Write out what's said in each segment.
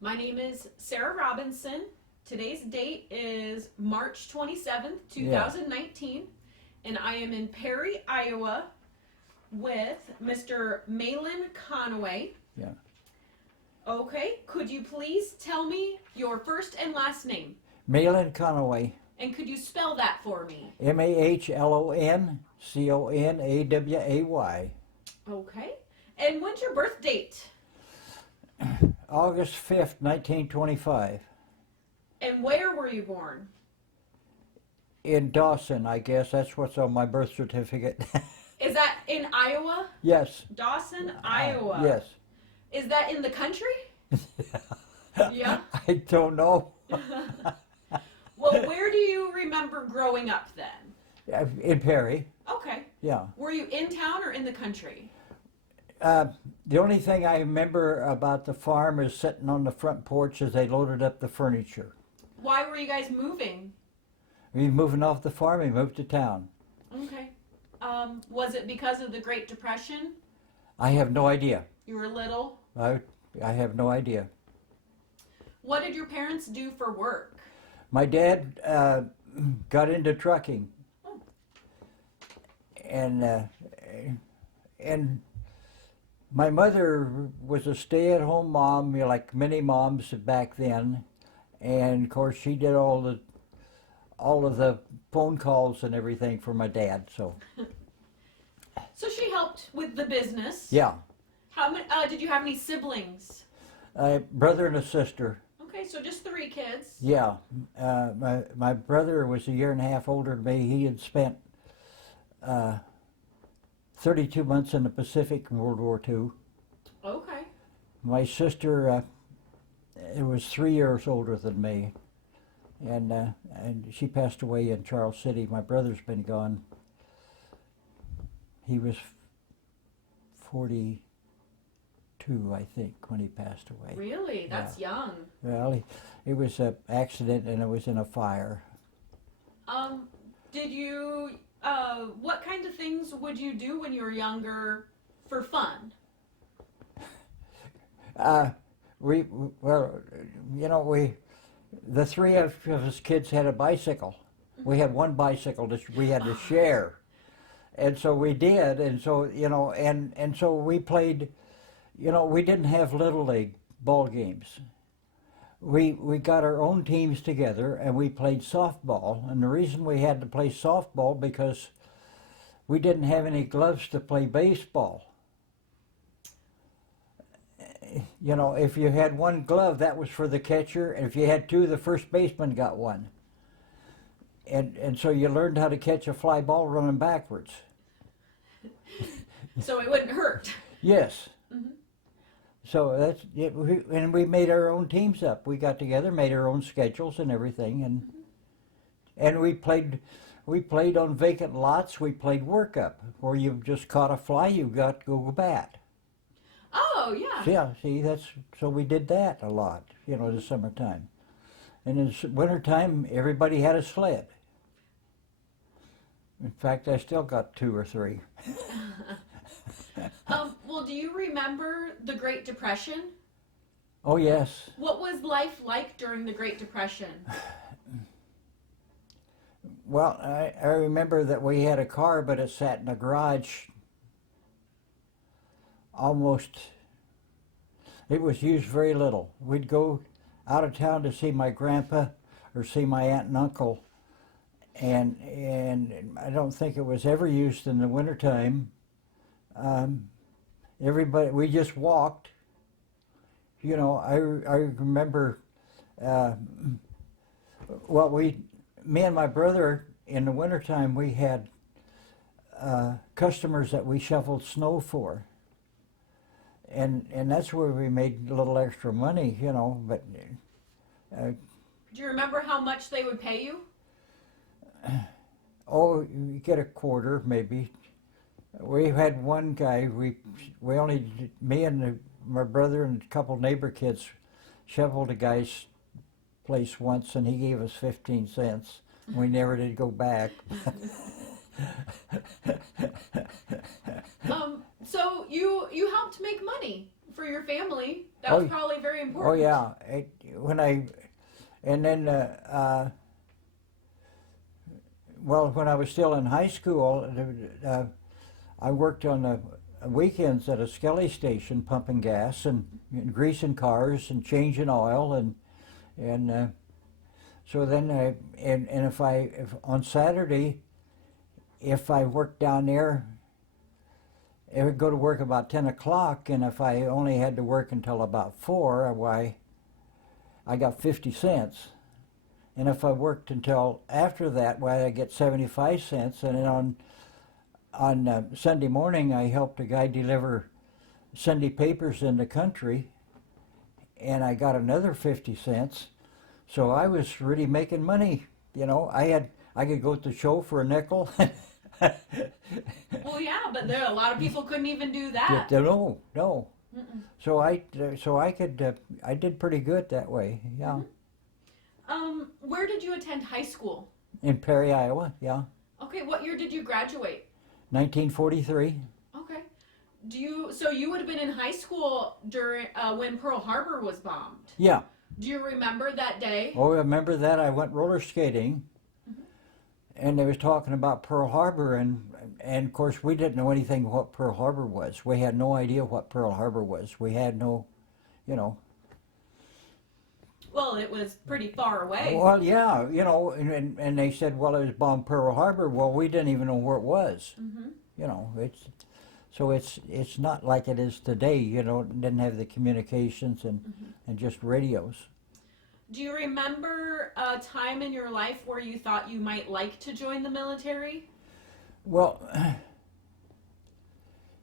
My name is Sarah Robinson. Today's date is March 27th, Yeah. 2019, and I am in Perry, Iowa with Mr. Mahlon Conaway. Yeah. Okay, could you please tell me your first and last name? Mahlon Conaway. And could you spell that for me? Mahlon Conaway. Okay. And when's your birth date? August 5th, 1925. And where were you born? In Dawson, I guess. That's what's on my birth certificate. Is that in Iowa? Yes. Dawson, Iowa. Yes. Is that in the country? Yeah. I don't know. Well, where do you remember growing up then? In Perry. Okay. Yeah. Were you in town or in the country? The only thing I remember about the farm is sitting on the front porch as they loaded up the furniture. Why were you guys moving? We moving off the farm, we moved to town. Okay. Was it because of the Great Depression? I have no idea. You were little? I have no idea. What did your parents do for work? My dad got into trucking, Oh. and my mother was a stay-at-home mom, like many moms back then, and of course she did all of the phone calls and everything for my dad. So So she helped with the business. yeah, How many? Did you have any siblings? brother and a sister. Okay, so just 3 kids. Yeah, my brother was a year and a half older than me. He had spent 32 months in the Pacific in World War II. Okay. My sister was 3 years older than me, and she passed away in Charles City. My brother's been gone. He was 42, I think, when he passed away. Really? That's young. Well, it was an accident, and it was in a fire. Did you, what kind of things would you do when you were younger for fun? The three of us kids had a bicycle. We had one bicycle that we had to share. And so we did, and so, and so we played, we didn't have Little League ball games. We got our own teams together and we played softball, and the reason we had to play softball because we didn't have any gloves to play baseball. If you had one glove, that was for the catcher, and if you had two, the first baseman got one. And so you learned how to catch a fly ball running backwards. So it wouldn't hurt. Yes. Mm-hmm. So that's it. And we made our own teams up. We got together, made our own schedules and everything, and we played on vacant lots. We played workup, where you just caught a fly, you got to go bat. Oh, yeah. Yeah, see, so we did that a lot, the summertime. And in wintertime, everybody had a sled. In fact, I still got 2 or 3. Well, do you remember the Great Depression? Oh, yes. What was life like during the Great Depression? Well, I remember that we had a car, but it sat in a garage it was used very little. We'd go out of town to see my grandpa or see my aunt and uncle, and I don't think it was ever used in the wintertime. We just walked. I remember, me and my brother, in the wintertime, we had customers that we shoveled snow for. And that's where we made a little extra money, but... Do you remember how much they would pay you? Oh, you get a quarter, maybe. We had one guy, me and my brother and a couple neighbor kids shoveled a guy's place once, and he gave us 15 cents. We never did go back. So you helped make money for your family. That was probably very very Oh important. yeah, and then well, when I was still in high school, I worked on the weekends at a Skelly station pumping gas and greasing cars and changing oil and so then and if on Saturday if I worked down there, I would go to work about 10 o'clock, and if I only had to work until about 4, why I got 50 cents. And if I worked until after that, why I get 75 cents. And then on Sunday morning, I helped a guy deliver Sunday papers in the country, and I got another 50 cents. So I was really making money. You know, I could go to the show for a nickel. Well, yeah, but there a lot of people couldn't even do that. No, no. Mm-mm. So I did pretty good that way. Yeah. Where did you attend high school? In Perry, Iowa. Yeah. Okay, what year did you graduate? 1943. Okay. So you would have been in high school during when Pearl Harbor was bombed. Yeah. Do you remember that day? Oh, I remember that. I went roller skating, and they was talking about Pearl Harbor, and of course we didn't know anything what Pearl Harbor was. We had no idea what Pearl Harbor was. We had no, you know. Well, it was pretty far away. Well, yeah, you know, and they said, well, it was bombed Pearl Harbor. Well, we didn't even know where it was. Mm-hmm. You know, it's not like it is today. You know, it didn't have the communications and just radios. Do you remember a time in your life where you thought you might like to join the military? Well,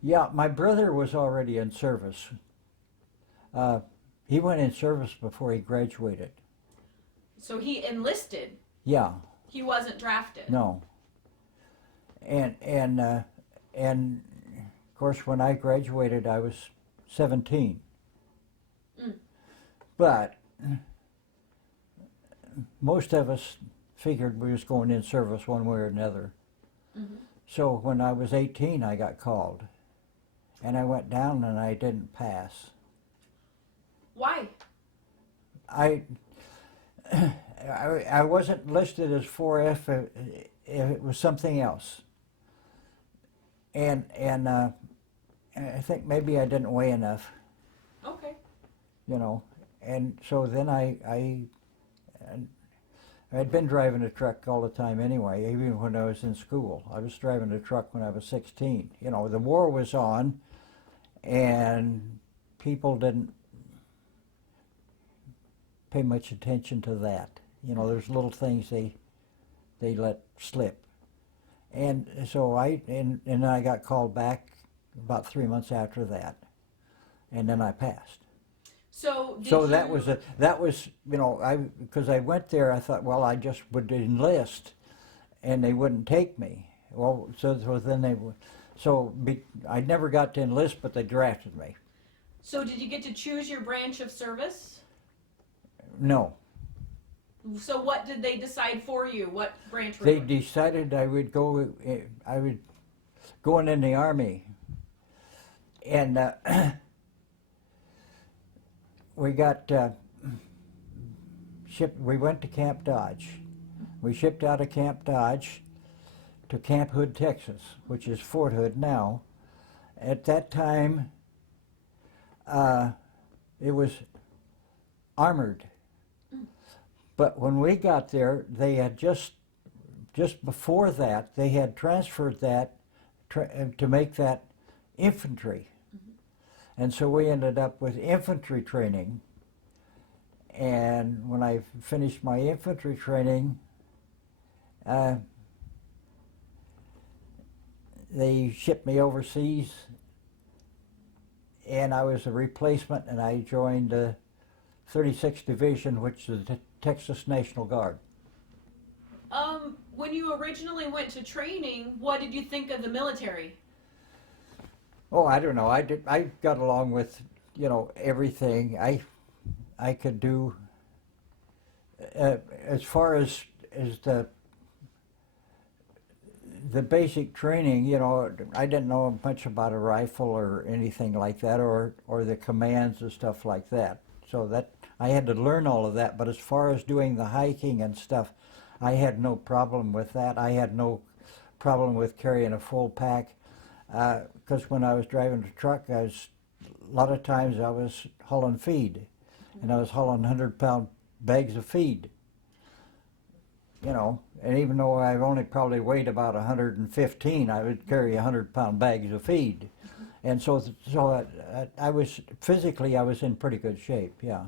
yeah, my brother was already in service. He went in service before he graduated. So he enlisted. Yeah. He wasn't drafted. No. And of course, when I graduated, I was 17. Mm. But most of us figured we was going in service one way or another. Mm-hmm. So when I was 18, I got called, and I went down and I didn't pass. Why? I wasn't listed as 4F if it was something else. And I think maybe I didn't weigh enough, Okay. you know. And so then I'd been driving a truck all the time anyway, even when I was in school. I was driving a truck when I was 16. You know, the war was on, and people didn't pay much attention to that. You know, there's little things they let slip. And so and I got called back about 3 months after that, and then I passed. So That was you know, because I went there, I thought, well, I just would enlist, and they wouldn't take me. Well, so then they would. I never got to enlist, but they drafted me. So did you get to choose your branch of service? No, So what did they decide for you? What branch were they you? decided I would go. I would going in the army, and we got shipped. We went to Camp Dodge. We shipped out of Camp Dodge to Camp Hood, Texas, which is Fort Hood now. At that time, it was armored. But when we got there, they had just before that, they had transferred that to make that infantry. Mm-hmm. And so we ended up with infantry training. And when I finished my infantry training, they shipped me overseas, and I was a replacement, and I joined the 36th Division, which is the Texas National Guard. When you originally went to training, what did you think of the military? Oh, I don't know. I got along with, you know, everything. I could do as far as the basic training. You know, I didn't know much about a rifle or anything like that, or the commands and stuff like that. so that I had to learn all of that. But as far as doing the hiking and stuff, I had no problem with that. I had no problem with carrying a full pack, because when I was driving the truck, a lot of times I was hauling feed, and I was hauling 100-pound bags of feed. You know, and even though I've only probably weighed about 115, I would carry 100-pound bags of feed, and so I was physically I was in pretty good shape. Yeah.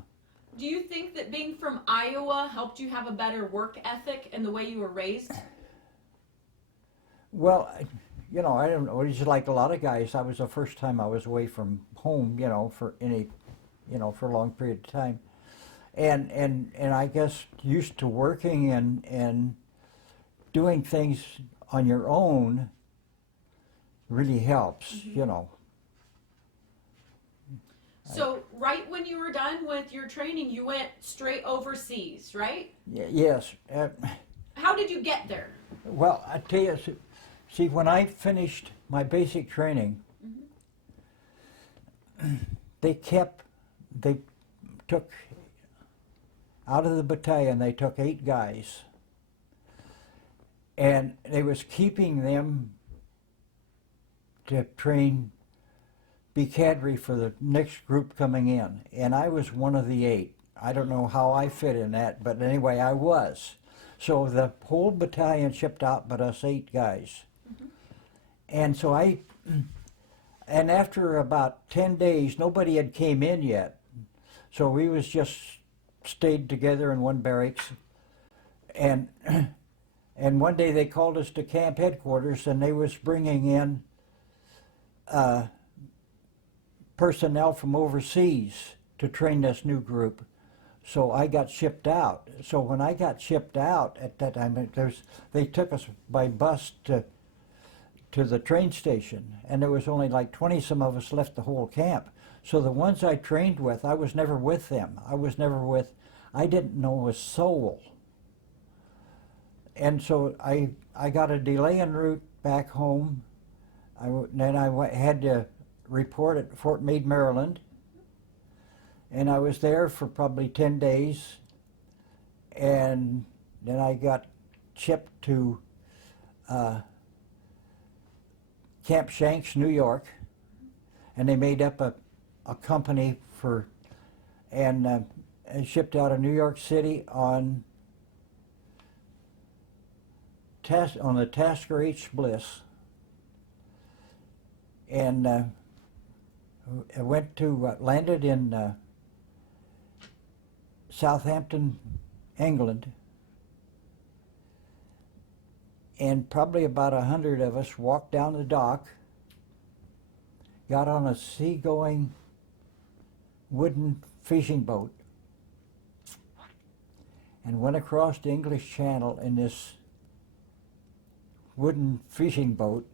Do you think that being from Iowa helped you have a better work ethic in the way you were raised? Well, you know, I don't know. It's like a lot of guys. I was the first time I was away from home, you know, for any, you know, for a long period of time, and I guess used to working and doing things on your own really helps, you know. So right when you were done with your training, you went straight overseas, right? Yes. How did you get there? Well, I tell you, see, when I finished my basic training, they took, out of the battalion, they took 8 guys, and they was keeping them to train, be cadre for the next group coming in, and I was one of the 8. I don't know how I fit in that, but anyway, I was. So the whole battalion shipped out but us 8 guys. And so and after about 10 days, nobody had came in yet. So we was just stayed together in one barracks. And one day they called us to camp headquarters, and they was bringing in personnel from overseas to train this new group. So I got shipped out. So when I got shipped out at that time, they took us by bus to the train station, and there was only like 20 some of us left the whole camp. So the ones I trained with, I was never with them. I didn't know a soul. And so I got a delay en route back home. Then I had to report at Fort Meade, Maryland. And I was there for probably 10 days. And then I got shipped to Camp Shanks, New York. And they made up a company and shipped out of New York City on the Tasker H. Bliss. And I went to, landed in Southampton, England, and probably about 100 of us walked down the dock, got on a seagoing wooden fishing boat, and went across the English Channel in this wooden fishing boat.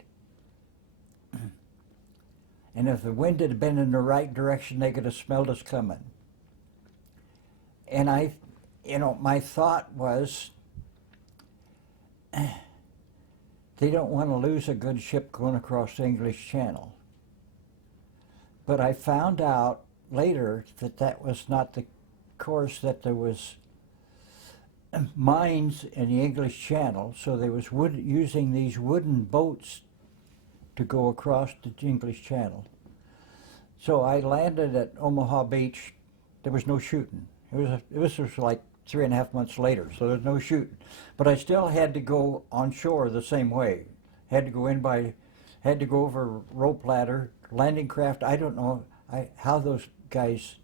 And if the wind had been in the right direction, they could have smelled us coming. And my thought was, they don't want to lose a good ship going across the English Channel. But I found out later that was not the course, that there was mines in the English Channel, so they was using these wooden boats to go across the English Channel. So I landed at Omaha Beach. There was no shooting. This was like 3.5 months later, so there's no shooting. But I still had to go on shore the same way. Had to go over rope ladder, landing craft. I don't know how those guys,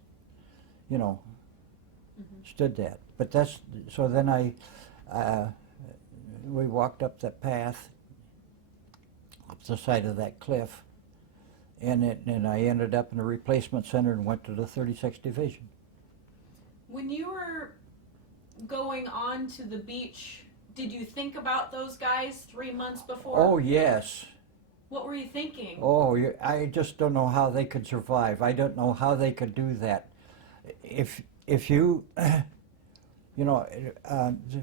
stood that. But so then we walked up that path, up the side of that cliff, and I ended up in a replacement center and went to the 36th Division. When you were going on to the beach, did you think about those guys 3 months before? Oh, yes. What were you thinking? Oh, I just don't know how they could survive. I don't know how they could do that. If you,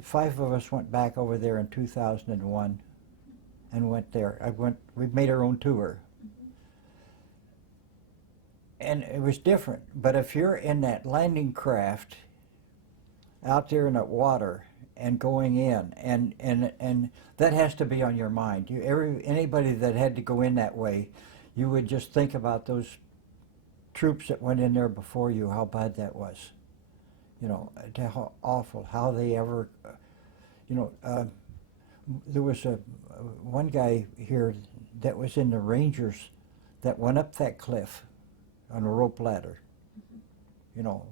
5 of us went back over there in 2001 and went there. We made our own tour. and it was different. But if you're in that landing craft out there in that water and going in, and that has to be on your mind. Anybody that had to go in that way, you would just think about those troops that went in there before you, how bad that was. You know, how awful, how they ever, there was one guy here that was in the Rangers that went up that cliff on a rope ladder. You know,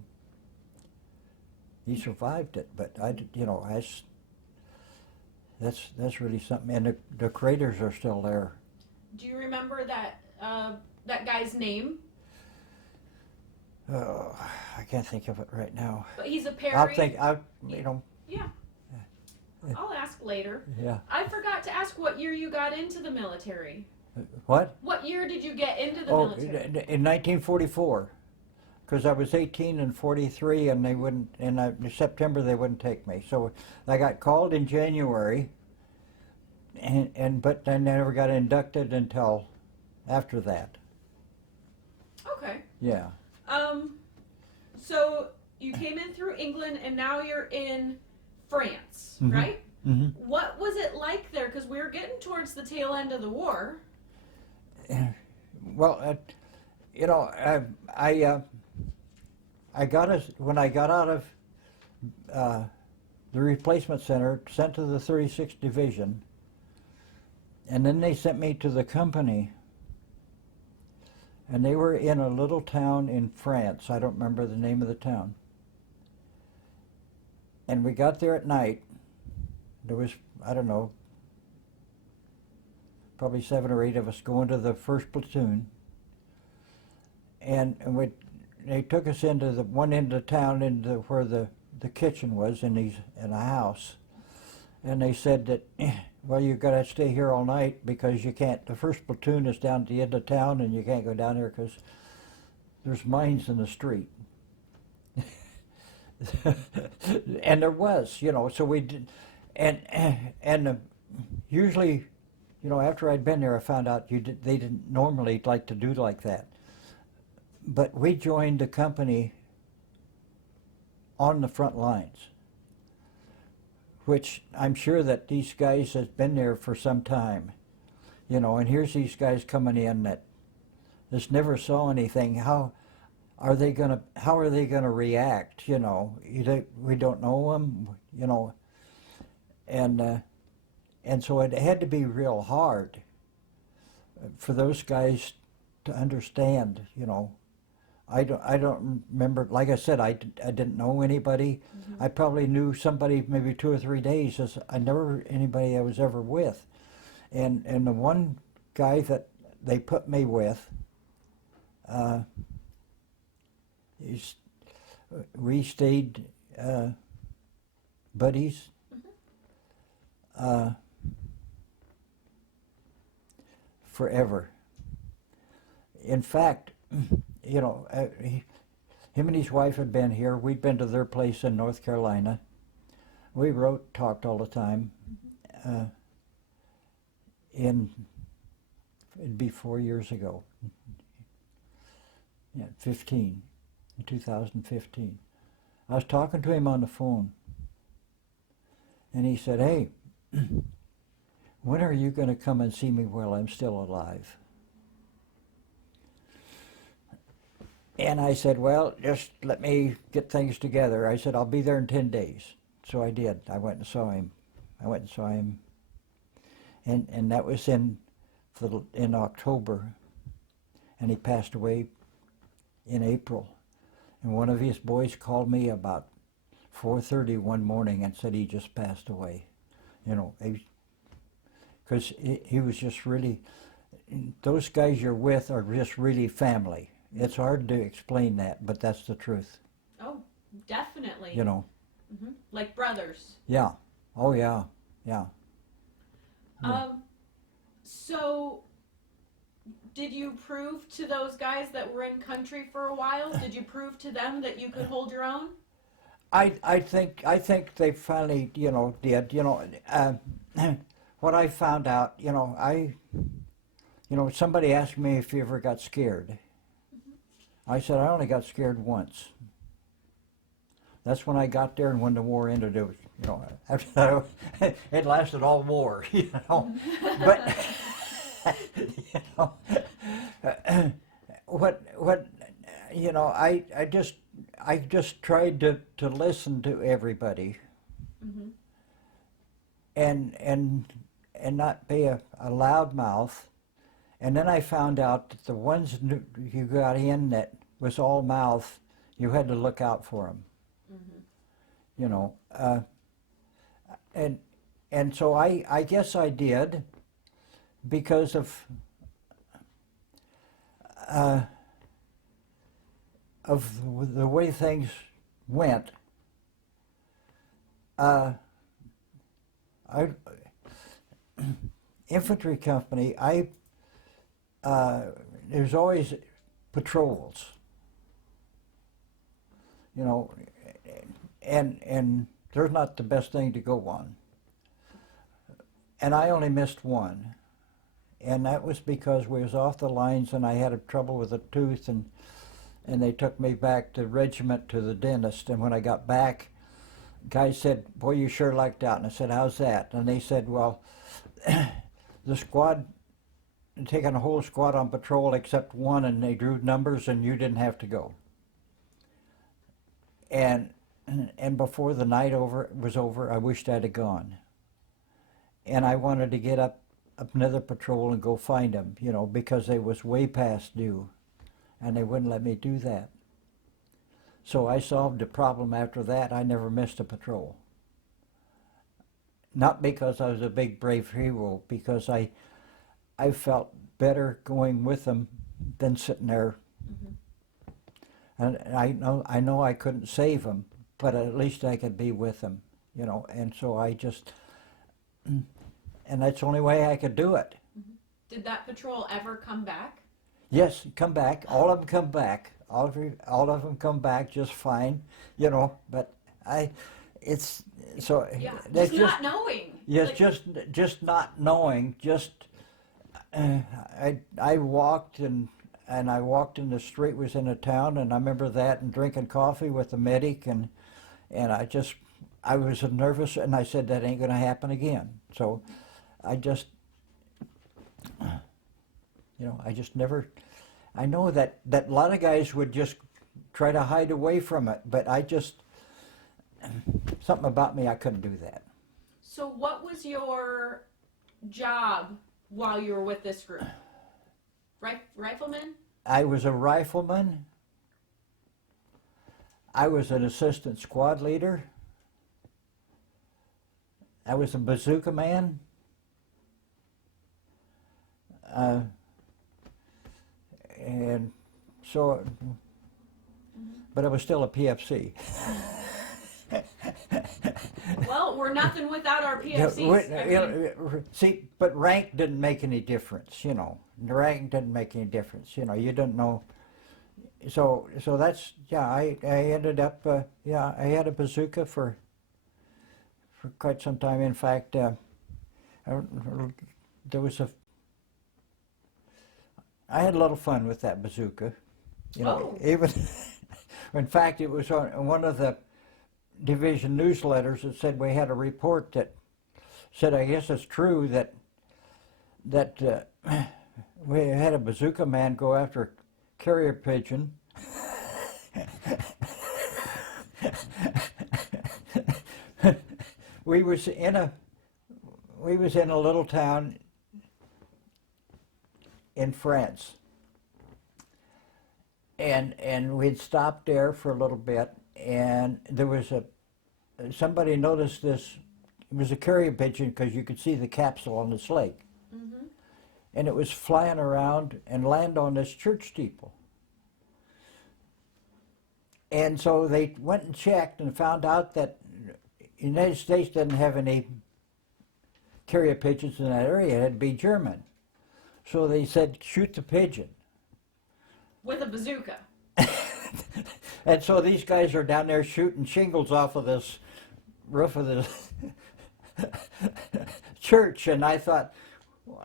he survived it, but that's really something. And the craters are still there. Do you remember that guy's name? Oh, I can't think of it right now. But he's a Perry. Yeah. I'll ask later. Yeah. I forgot to ask what year you got into the military. What? What year did you get into the military? In 1944, because I was 18 and 43, and they wouldn't. In September they wouldn't take me, so I got called in January, but I never got inducted until after that. Okay. Yeah. So you came in through England, and now you're in France, Mm-hmm. right? Mm-hmm. What was it like there? Because we were getting towards the tail end of the war. Well, when I got out of the replacement center, sent to the 36th Division, and then they sent me to the company, and they were in a little town in France. I don't remember the name of the town. And we got there at night. There was, I don't know, probably 7 or 8 of us going to the first platoon. And they took us into the one end of town, into where the kitchen was in a house. And they said that, well, you've got to stay here all night because you can't, the first platoon is down at the end of town and you can't go down there because there's mines in the street. And there was, so we did, and usually, after I'd been there, I found out they didn't normally like to do like that. But we joined the company on the front lines, which I'm sure that these guys have been there for some time, and here's these guys coming in that just never saw anything. How are they gonna react? We don't know them, and so it had to be real hard for those guys to understand. I don't remember. Like I said, I didn't know anybody. Mm-hmm. I probably knew somebody maybe 2 or 3 days. I never anybody I was ever with, and the one guy that they put me with. We stayed buddies. Forever. In fact, him and his wife had been here. We'd been to their place in North Carolina. We talked all the time. It'd be 4 years ago. Yeah, 15. In 2015. I was talking to him on the phone, and he said, "Hey, when are you going to come and see me while I'm still alive?" And I said, "Well, just let me get things together." I said, "I'll be there in 10 days." So I did. I went and saw him. And that was in October, and he passed away in April. And one of his boys called me about 4:30 one morning and said he just passed away. Because he was just really, those guys you're with are just really family. It's hard to explain that, but that's the truth. Oh, definitely. Mm-hmm. Like brothers. Yeah. Oh, yeah. Yeah. So, did you prove to those guys that were in country for a while? Did you prove to them that you could hold your own? I think they finally, did. What I found out, somebody asked me if you ever got scared. I said, I only got scared once. That's when I got there, and when the war ended, it was, you know, after that, it lasted all war, you know. But, you know, what, you know, I just tried to listen to everybody, Mm-hmm. and not be a loudmouth. And then I found out that the ones you got in that was all mouth, you had to look out for them. Mm-hmm. You know, and so I guess I did, because of the way things went. Infantry company, there's always patrols, you know, and they're not the best thing to go on. And I only missed one, and that was because we was off the lines and I had a trouble with a tooth, and they took me back to regiment to the dentist. And when I got back, guy said, "Boy, you sure lucked out." And I said, "How's that?" And they said, "Well, the squad taken a whole squad on patrol except one, and they drew numbers, and you didn't have to go." And before the night was over, I wished I'd have gone. And I wanted to get up another patrol and go find them, you know, because they was way past due, and they wouldn't let me do that. So I solved the problem after that. I never missed a patrol. Not because I was a big brave hero, because I felt better going with them than sitting there. Mm-hmm. And I know I couldn't save them, but at least I could be with them, you know. And so I just, and that's the only way I could do it. Mm-hmm. Did that patrol ever come back? Yes, come back. All of them come back. All of them come back just fine, you know. But it's so. Yeah, that's just not knowing. Yes, like, just not knowing. Just I walked and I walked in the street, was in a town, and I remember that, and drinking coffee with the medic, and I was nervous, and I said that ain't gonna happen again. So I just, you know, I just never. I know that a lot of guys would just try to hide away from it, but I just, something about me, I couldn't do that. So what was your job while you were with this group? Rifleman? I was a rifleman. I was an assistant squad leader. I was a bazooka man. And so, but I was still a PFC. Well, we're nothing without our PFCs. See, but rank didn't make any difference, you know. The rank didn't make any difference, you know. You didn't know. So that's, yeah, I ended up, I had a bazooka for quite some time. In fact, there was I had a little fun with that bazooka, you know. Oh. Even, in fact, it was on one of the division newsletters that said we had a report that said, I guess it's true that we had a bazooka man go after a carrier pigeon. we was in a little town in France, and we'd stopped there for a little bit, and there was somebody noticed this. It was a carrier pigeon because you could see the capsule on the slate. Mm-hmm. And it was flying around and land on this church steeple. And so they went and checked and found out that the United States didn't have any carrier pigeons in that area. It had to be German. So they said, shoot the pigeon. With a bazooka. And so these guys are down there shooting shingles off of this roof of the church. And I thought,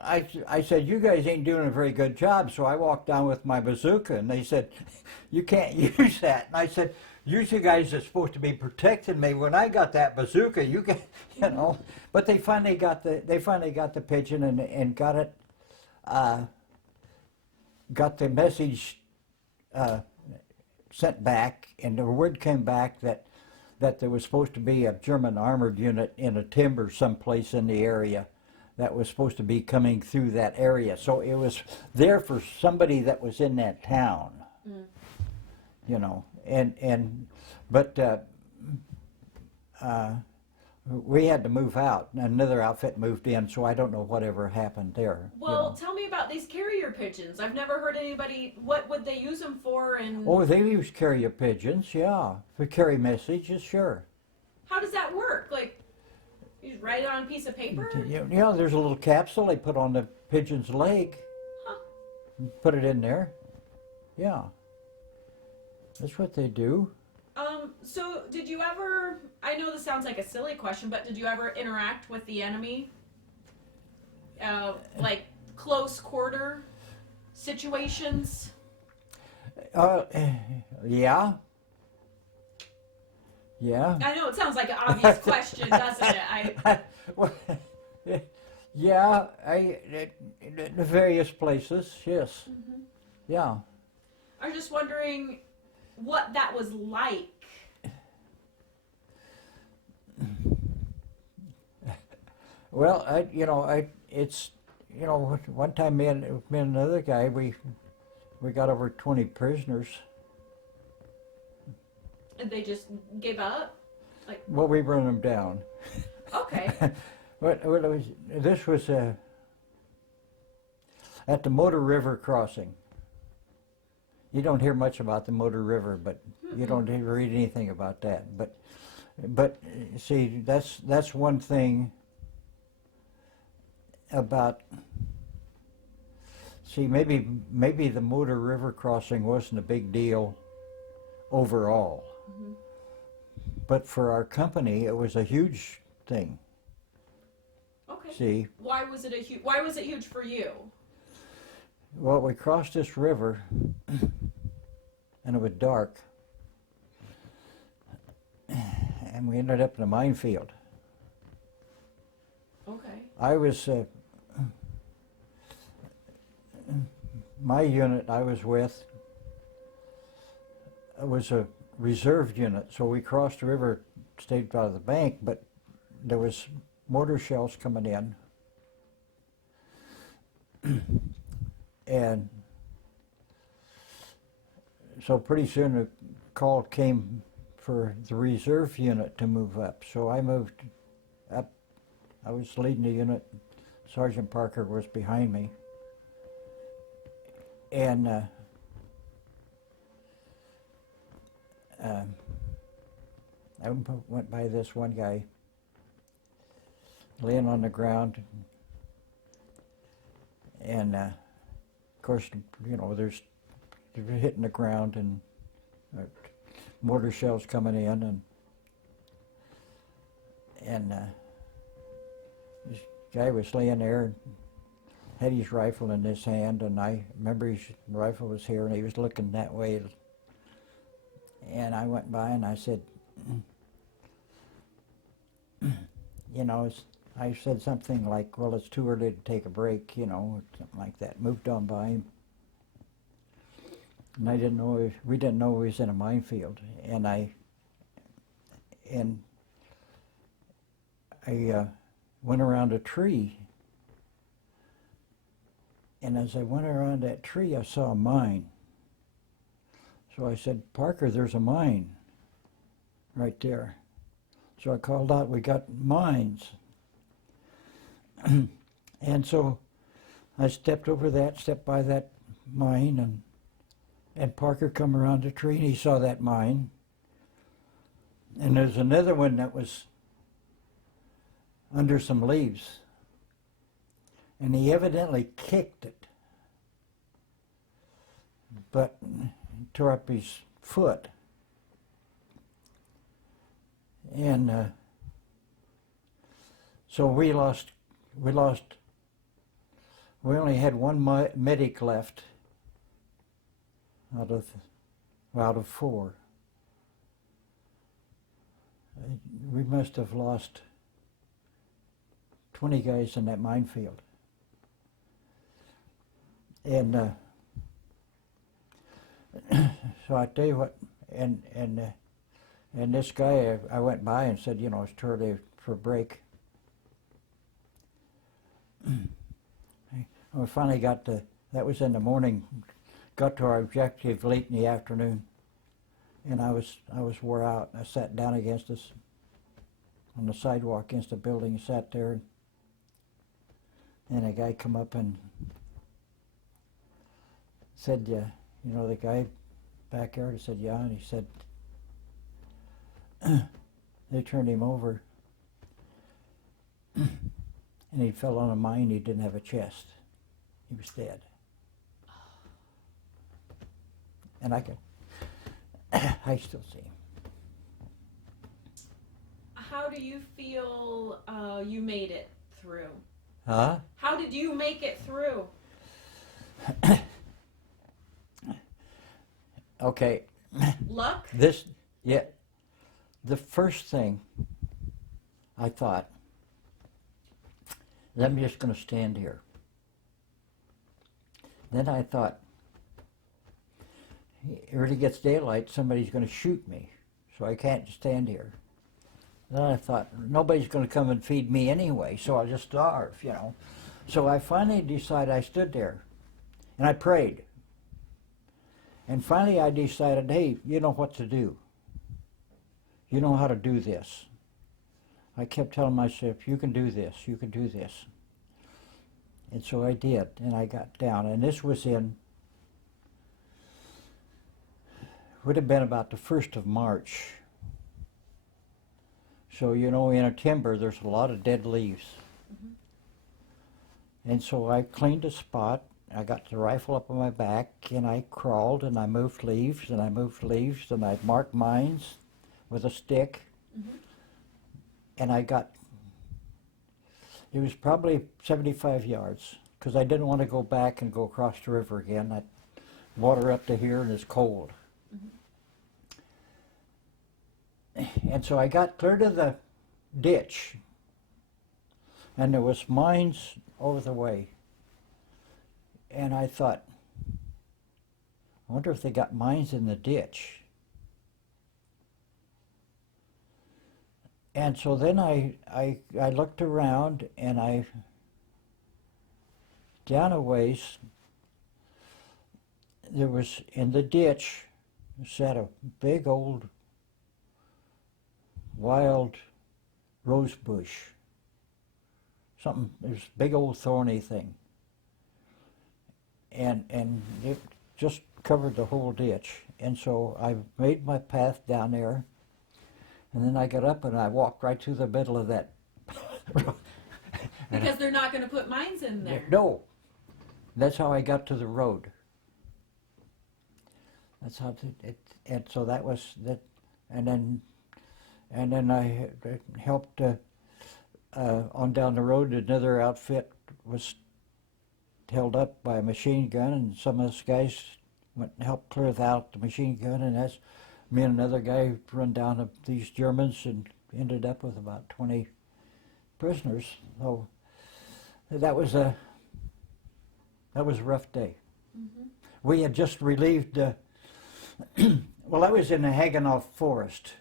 I said, you guys ain't doing a very good job, so I walked down with my bazooka, and they said, you can't use that. And I said, you two guys are supposed to be protecting me. When I got that bazooka, you can, you know. But they finally got the pigeon and got it, got the message sent back, and the word came back that there was supposed to be a German armored unit in a timber someplace in the area that was supposed to be coming through that area. So it was there for somebody that was in that town, you know. But we had to move out. Another outfit moved in, so I don't know whatever happened there. Well, tell me about these carrier pigeons. I've never heard anybody. What would they use them for? And Oh, they use carrier pigeons, yeah, to carry messages, sure. how does that work? Like, you just write it on a piece of paper? Yeah, there's a little capsule they put on the pigeon's leg. Huh. Put it in there. Yeah. That's what they do. So did you ever, I know this sounds like a silly question, but did you ever interact with the enemy? Like close quarter situations? Yeah. Yeah. I know it sounds like an obvious question, doesn't it? Well, yeah, in various places, yes. Mm-hmm. Yeah. I was just wondering what that was like. Well, it's, one time me and another guy, we got over 20 prisoners. And they just gave up? Like, Well, we burned them down. okay. This was at the Motor River crossing. You don't hear much about the Motor River, but you don't read anything about that. But see, that's one thing about. See, maybe the Motor River crossing wasn't a big deal overall, but for our company, it was a huge thing. Okay. See, Why was it huge for you? well, we crossed this river, and it was dark, and we ended up in a minefield. Okay. I was, my unit I was with was a reserve unit, so we crossed the river, stayed by the bank, but there was mortar shells coming in, and so pretty soon a call came for the reserve unit to move up. So I moved up. I was leading the unit. Sergeant Parker was behind me. And I went by this one guy laying on the ground. And of course, they're hitting the ground and mortar shells coming in, and this guy was laying there and had his rifle in his hand, and I remember his rifle was here and he was looking that way, and I went by and I said, I said something like, well, it's too early to take a break, something like that. Moved on by him. And we didn't know he was in a minefield. And I went around a tree. And as I went around that tree, I saw a mine. So I said, Parker, there's a mine right there. So I called out, we got mines. And so I stepped by that mine, and Parker come around the tree and he saw that mine. And there's another one that was under some leaves. And he evidently kicked it, but tore up his foot. And so we lost We only had one medic left out of 4. We must have lost 20 guys in that minefield. And so I tell you what, and this guy, I went by and said, you know, it's too early for a break. We finally got to, that was in the morning, got to our objective late in the afternoon, and I was wore out. I sat down against us on the sidewalk against the building and sat there, and a guy come up and said, you know, the guy back there, I said, yeah, and he said, they turned him over, and he fell on a mine. He didn't have a chest. He was dead. And I still see him. How do you feel you made it through? Huh? How did you make it through? Okay. Luck? The first thing I thought, I'm just going to stand here. Then I thought, it really gets daylight, somebody's going to shoot me, so I can't stand here. Then I thought, nobody's going to come and feed me anyway, so I'll just starve, you know. So I finally decided, I stood there, and I prayed. And finally I decided, hey, you know what to do. You know how to do this. I kept telling myself, you can do this, you can do this. And so I did, and I got down. And this was would have been about the 1st of March. So, you know, in a timber, there's a lot of dead leaves. Mm-hmm. And so I cleaned a spot. I got the rifle up on my back, and I crawled, and I moved leaves, and I moved leaves, and I marked mines with a stick. Mm-hmm. And I got, it was probably 75 yards, because I didn't want to go back and go across the river again. That water up to here, and it's cold. Mm-hmm. And so I got clear to the ditch, and there was mines over the way. And I thought, I wonder if they got mines in the ditch. And so then I looked around, and I, down a ways, there was, in the ditch, sat a big old wild rose bush. Something, there's a big old thorny thing. And it just covered the whole ditch. And so I made my path down there, and then I got up and I walked right through the middle of that. Because they're not going to put mines in there. No. That's how I got to the road. That's how and so that was that, and then I helped on down the road. Another outfit was held up by a machine gun, and some of us guys went and helped clear out the machine gun, and that's me and another guy run down these Germans and ended up with about 20 prisoners. So that was a rough day. Mm-hmm. We had just relieved well, I was in the Hagenhof Forest,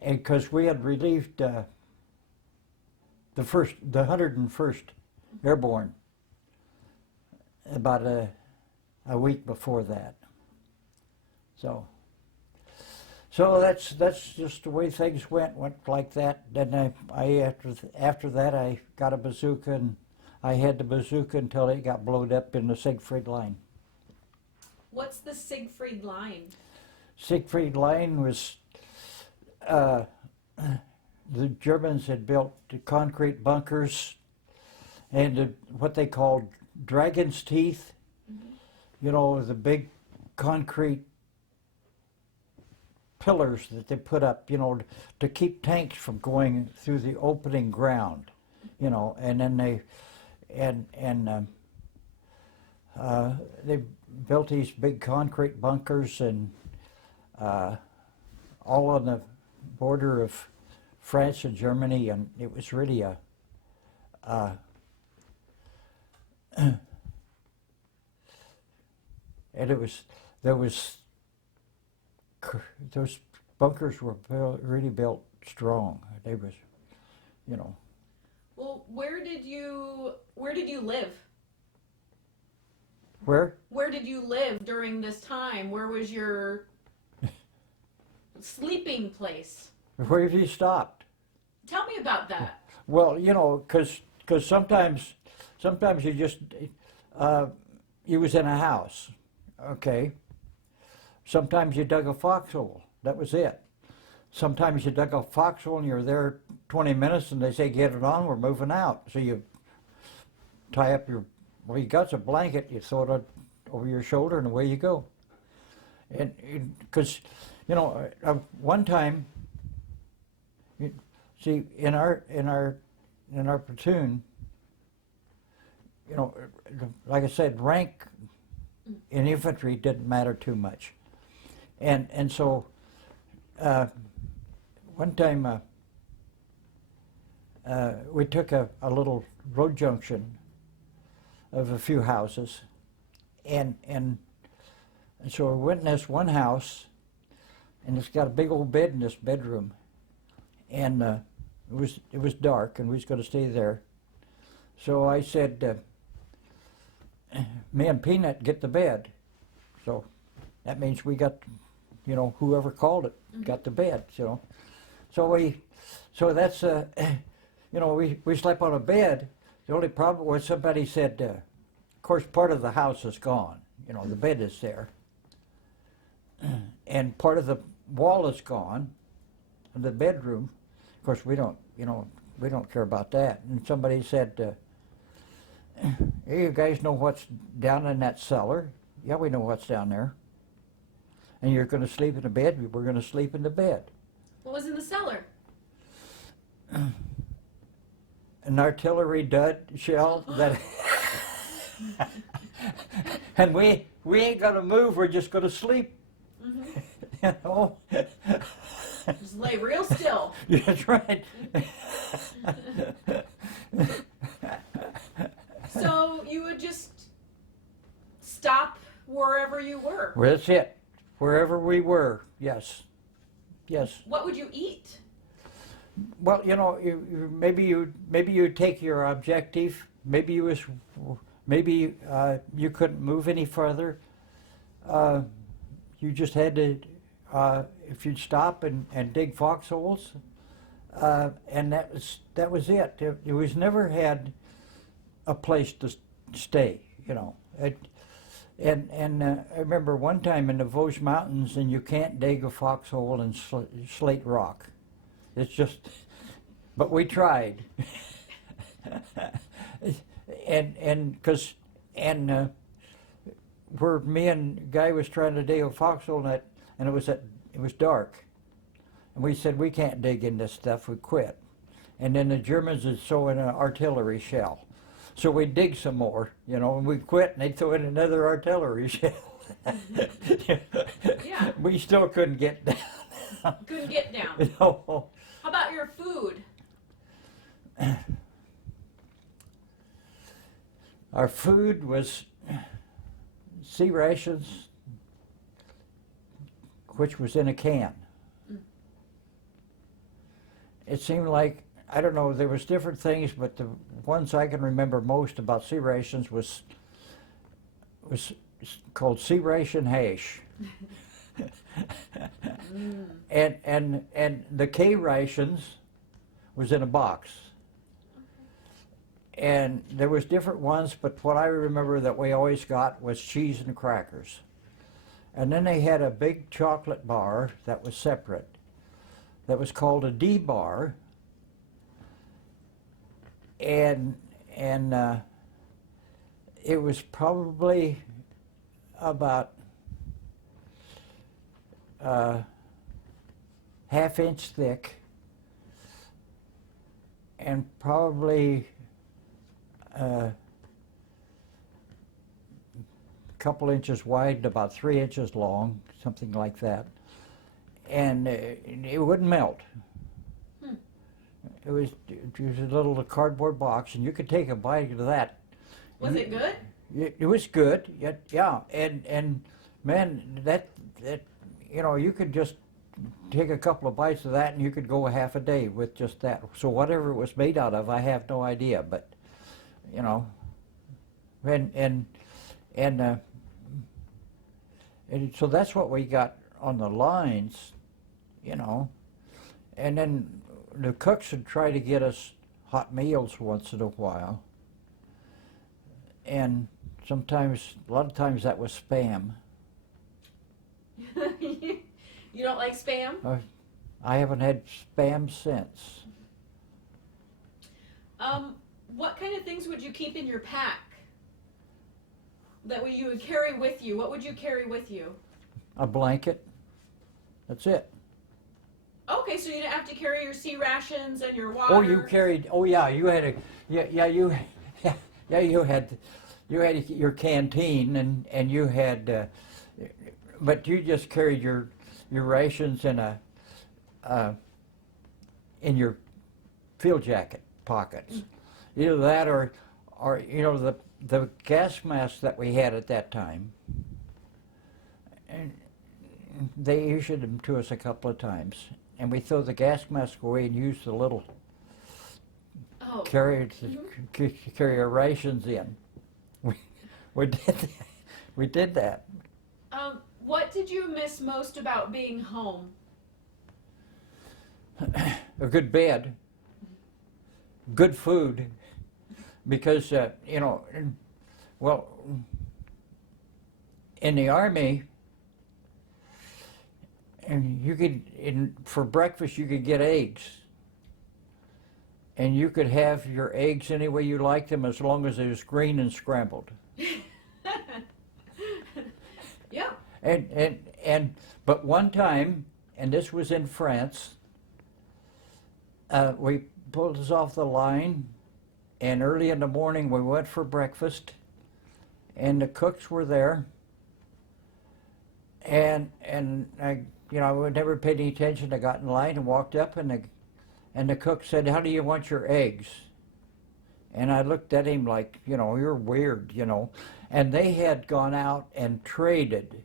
and because we had relieved the 101st Airborne about a week before that. So that's just the way things went like that. Then I after that I got a bazooka, and I had the bazooka until it got blown up in the Siegfried Line. What's the Siegfried Line? Siegfried Line was the Germans had built the concrete bunkers and what they called dragon's teeth. Mm-hmm. You know, the big concrete pillars that they put up, you know, to keep tanks from going through the opening ground, you know, and then they built these big concrete bunkers and all on the border of France and Germany, and it was really and those bunkers were really built strong. They was, you know. Well, where did you live? Where? Where did you live during this time? Where was your sleeping place? Where have you stopped? Tell me about that. Well, you know, because sometimes you just you was in a house, okay. Sometimes you dug a foxhole. That was it. Sometimes you dug a foxhole and you're there 20 minutes and they say, get it on, we're moving out. So you tie up you got a blanket, you throw it over your shoulder and away you go. And because, you know, one time, see, in our platoon, you know, like I said, rank in infantry didn't matter too much. And so one time we took a little road junction of a few houses, and so we went in this one house, and it's got a big old bed in this bedroom, and it was dark, and we was going to stay there. So I said, me and Peanut get the bed. So that means we got, you know, whoever called it got the bed. So that's you know, we slept on a bed. The only problem was somebody said, of course, part of the house is gone. You know, the bed is there, and part of the wall is gone, in the bedroom. Of course, we don't care about that. And somebody said, hey, you guys know what's down in that cellar? Yeah, we know what's down there. And you're going to sleep in the bed? We're going to sleep in the bed. What was in the cellar? An artillery dud shell that, and we ain't going to move. We're just going to sleep. Mm-hmm. You know. Just lay real still. That's right. So you would just stop wherever you were. Well, that's it. Wherever we were, yes. Yes. What would you eat? Well, you know, maybe you take your objective. Maybe you couldn't move any further. You just had to, if you'd stop and dig foxholes, and that was it. It was never had a place to stay. You know, and I remember one time in the Vosges Mountains, and you can't dig a foxhole in slate rock. It's just, but we tried, and where me and Guy was trying to dig a foxhole and it was dark, and we said we can't dig in this stuff. We quit, and then the Germans would throw in an artillery shell, so we dig some more, you know, and we quit, and they'd throw in another artillery shell. Yeah. We still couldn't get down. Couldn't get down. No. How about your food? Our food was sea rations, which was in a can. It seemed like, I don't know, there was different things, but the ones I can remember most about sea rations was called sea ration hash. And the K rations was in a box. And there was different ones, but what I remember that we always got was cheese and crackers. And then they had a big chocolate bar that was separate, that was called a D bar. And it was probably about half-inch thick, and probably a couple inches wide, about 3 inches long, something like that, and it wouldn't melt. It was a little cardboard box, and you could take a bite of that. Was it good? It was good, yeah, and man, that you could just take a couple of bites of that, and you could go half a day with just that. So whatever it was made out of, I have no idea, but and so that's what we got on the lines, and then the cooks would try to get us hot meals once in a while, and a lot of times that was Spam. You don't like Spam? I haven't had Spam since. What kind of things would you keep in your pack that you would carry with you? What would you carry with you? A blanket. That's it. Okay, so you didn't have to carry your sea rations and your water. Oh, you carried. Oh, yeah. You had you had your canteen, and you had, but you just carried your rations in your field jacket pockets. Either that or the gas masks that we had at that time. And they issued them to us a couple of times, and we throw the gas mask away and use the little carry our rations in. We did that. We did that. What did you miss most about being home? A good bed, good food, because well, in the Army, and for breakfast you could get eggs, and you could have your eggs any way you liked them as long as they was green and scrambled. Yeah. But one time, and this was in France, we pulled us off the line, and early in the morning we went for breakfast, and the cooks were there, and I never paid any attention. I got in line and walked up, and the cook said, "How do you want your eggs?" And I looked at him like, you're weird, And they had gone out and traded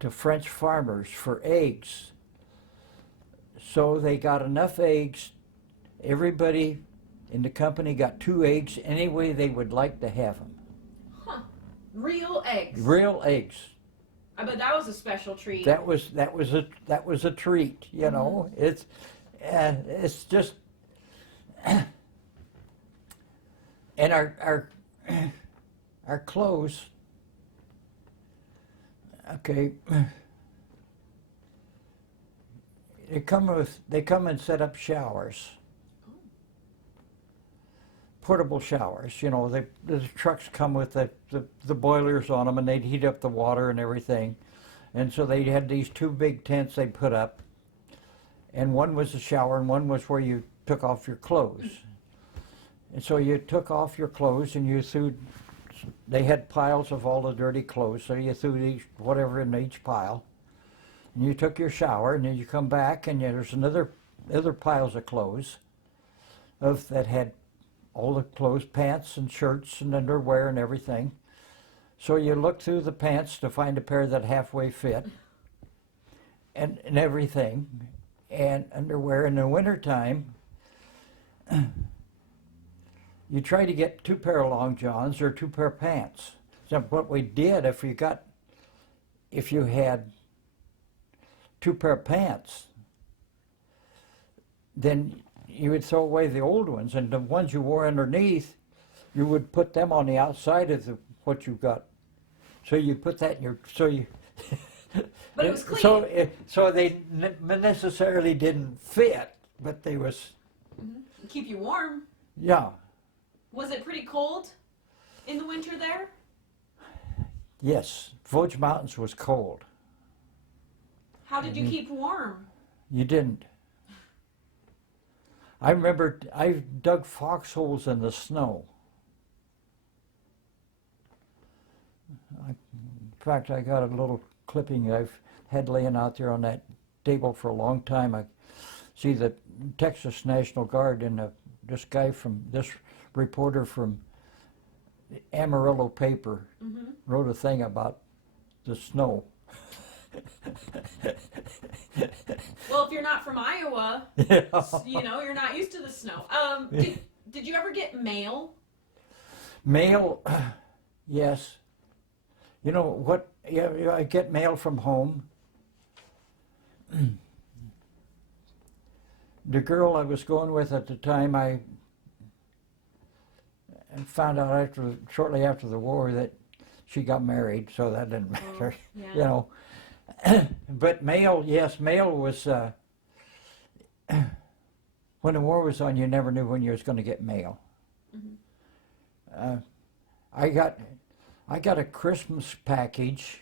to French farmers for eggs. So they got enough eggs. Everybody in the company got 2 eggs any way they would like to have them. Huh. Real eggs. Real eggs. I bet that was a special treat. That was a treat, Mm-hmm. It's just and our clothes. Okay. They come and set up showers. Portable showers, the trucks come with the boilers on them, and they'd heat up the water and everything. And so they had these 2 big tents they put up, and one was a shower and one was where you took off your clothes. And so you took off your clothes and you threw, they had piles of all the dirty clothes, so you threw whatever in each pile. And you took your shower, and then you come back, and there's other piles of clothes that had all the clothes, pants and shirts and underwear and everything. So you look through the pants to find a pair that halfway fit, and everything, and underwear. In the wintertime, you try to get 2 pair of long johns or 2 pair of pants. So what we did, if you had 2 pair of pants, then you would throw away the old ones, and the ones you wore underneath, you would put them on the outside of what you got. So you put that in But it was clean. So they necessarily didn't fit, but they was. Mm-hmm. Keep you warm. Yeah. Was it pretty cold in the winter there? Yes, Vosges Mountains was cold. How did you keep warm? You didn't. I remember I dug foxholes in the snow. In fact, I got a little clipping I've had laying out there on that table for a long time. I see the Texas National Guard and this reporter from Amarillo paper wrote a thing about the snow. Well, if you're not from Iowa, Yeah. you know, you're not used to the snow. Did you ever get mail? Mail, yes. You know what? Yeah, I get mail from home. The girl I was going with at the time, I found out shortly after the war that she got married, so that didn't matter. Yeah. You know. But mail, yes, mail was. When the war was on, you never knew when you was going to get mail. I got a Christmas package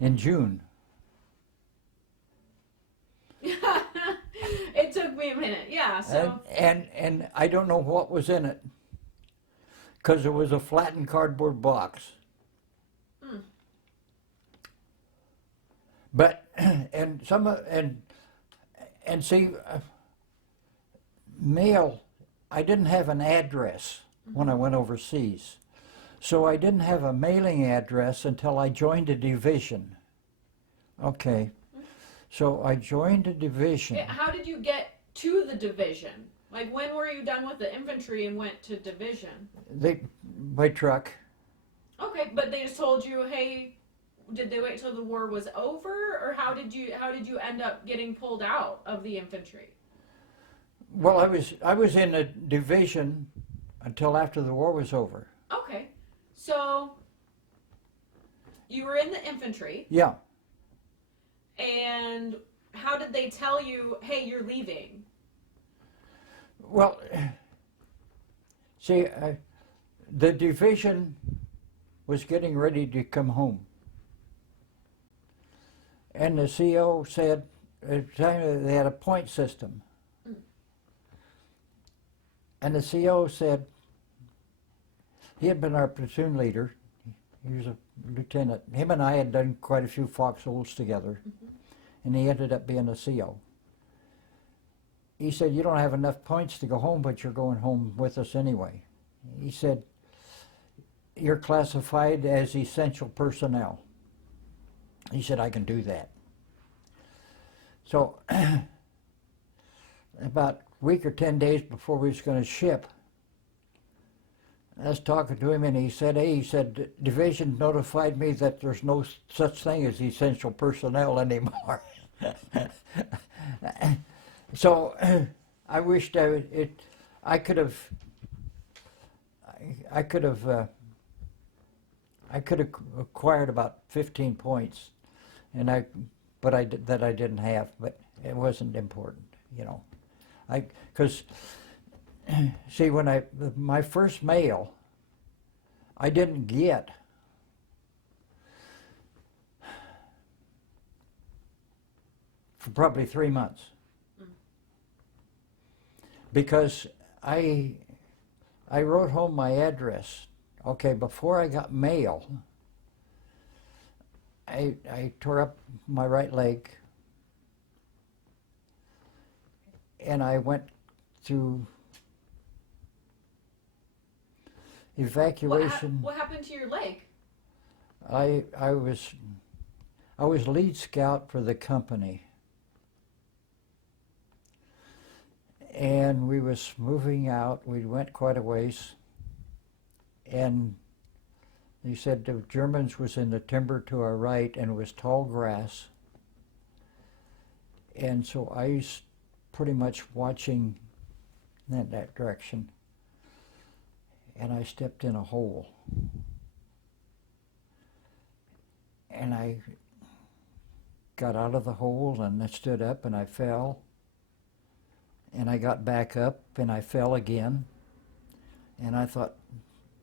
in June. It took me a minute, yeah. So And I don't know what was in it, because it was a flattened cardboard box. But and see, mail. I didn't have an address when I went overseas, so I didn't have a mailing address until I joined a division. Okay, so I joined a division. how did you get to the division? Like, when were you done with the infantry and went to division? By truck. Okay, but they just told you, hey, did they wait till the war was over, or how did you end up getting pulled out of the infantry? Well, I was in a division until after the war was over. Okay, so you were in the infantry. Yeah. And how did they tell you, hey, you're leaving? Well, see, the division was getting ready to come home. And the CO said, at the time they had a point system. And the CO said, he had been our platoon leader. He was a lieutenant. Him and I had done quite a few foxholes together. And he ended up being a CO. He said, you don't have enough points to go home, but you're going home with us anyway. He said, you're classified as essential personnel. He said, I can do that. So about a week or 10 days before we was going to ship, I was talking to him, and he said, hey, division notified me that there's no such thing as essential personnel anymore. So I wished I could have acquired about 15 points, but I didn't have. But it wasn't important, you know. Because see, when my first mail, I didn't get. For probably 3 months. Because I wrote home my address. Okay, before I got mail, I tore up my right leg, and I went through evacuation. What happened to your leg? I was lead scout for the company. And we was moving out. We went quite a ways. And they said the Germans was in the timber to our right, and it was tall grass. And so I was pretty much watching that direction. And I stepped in a hole. And I got out of the hole, and I stood up, and I fell. And I got back up, and I fell again. And I thought,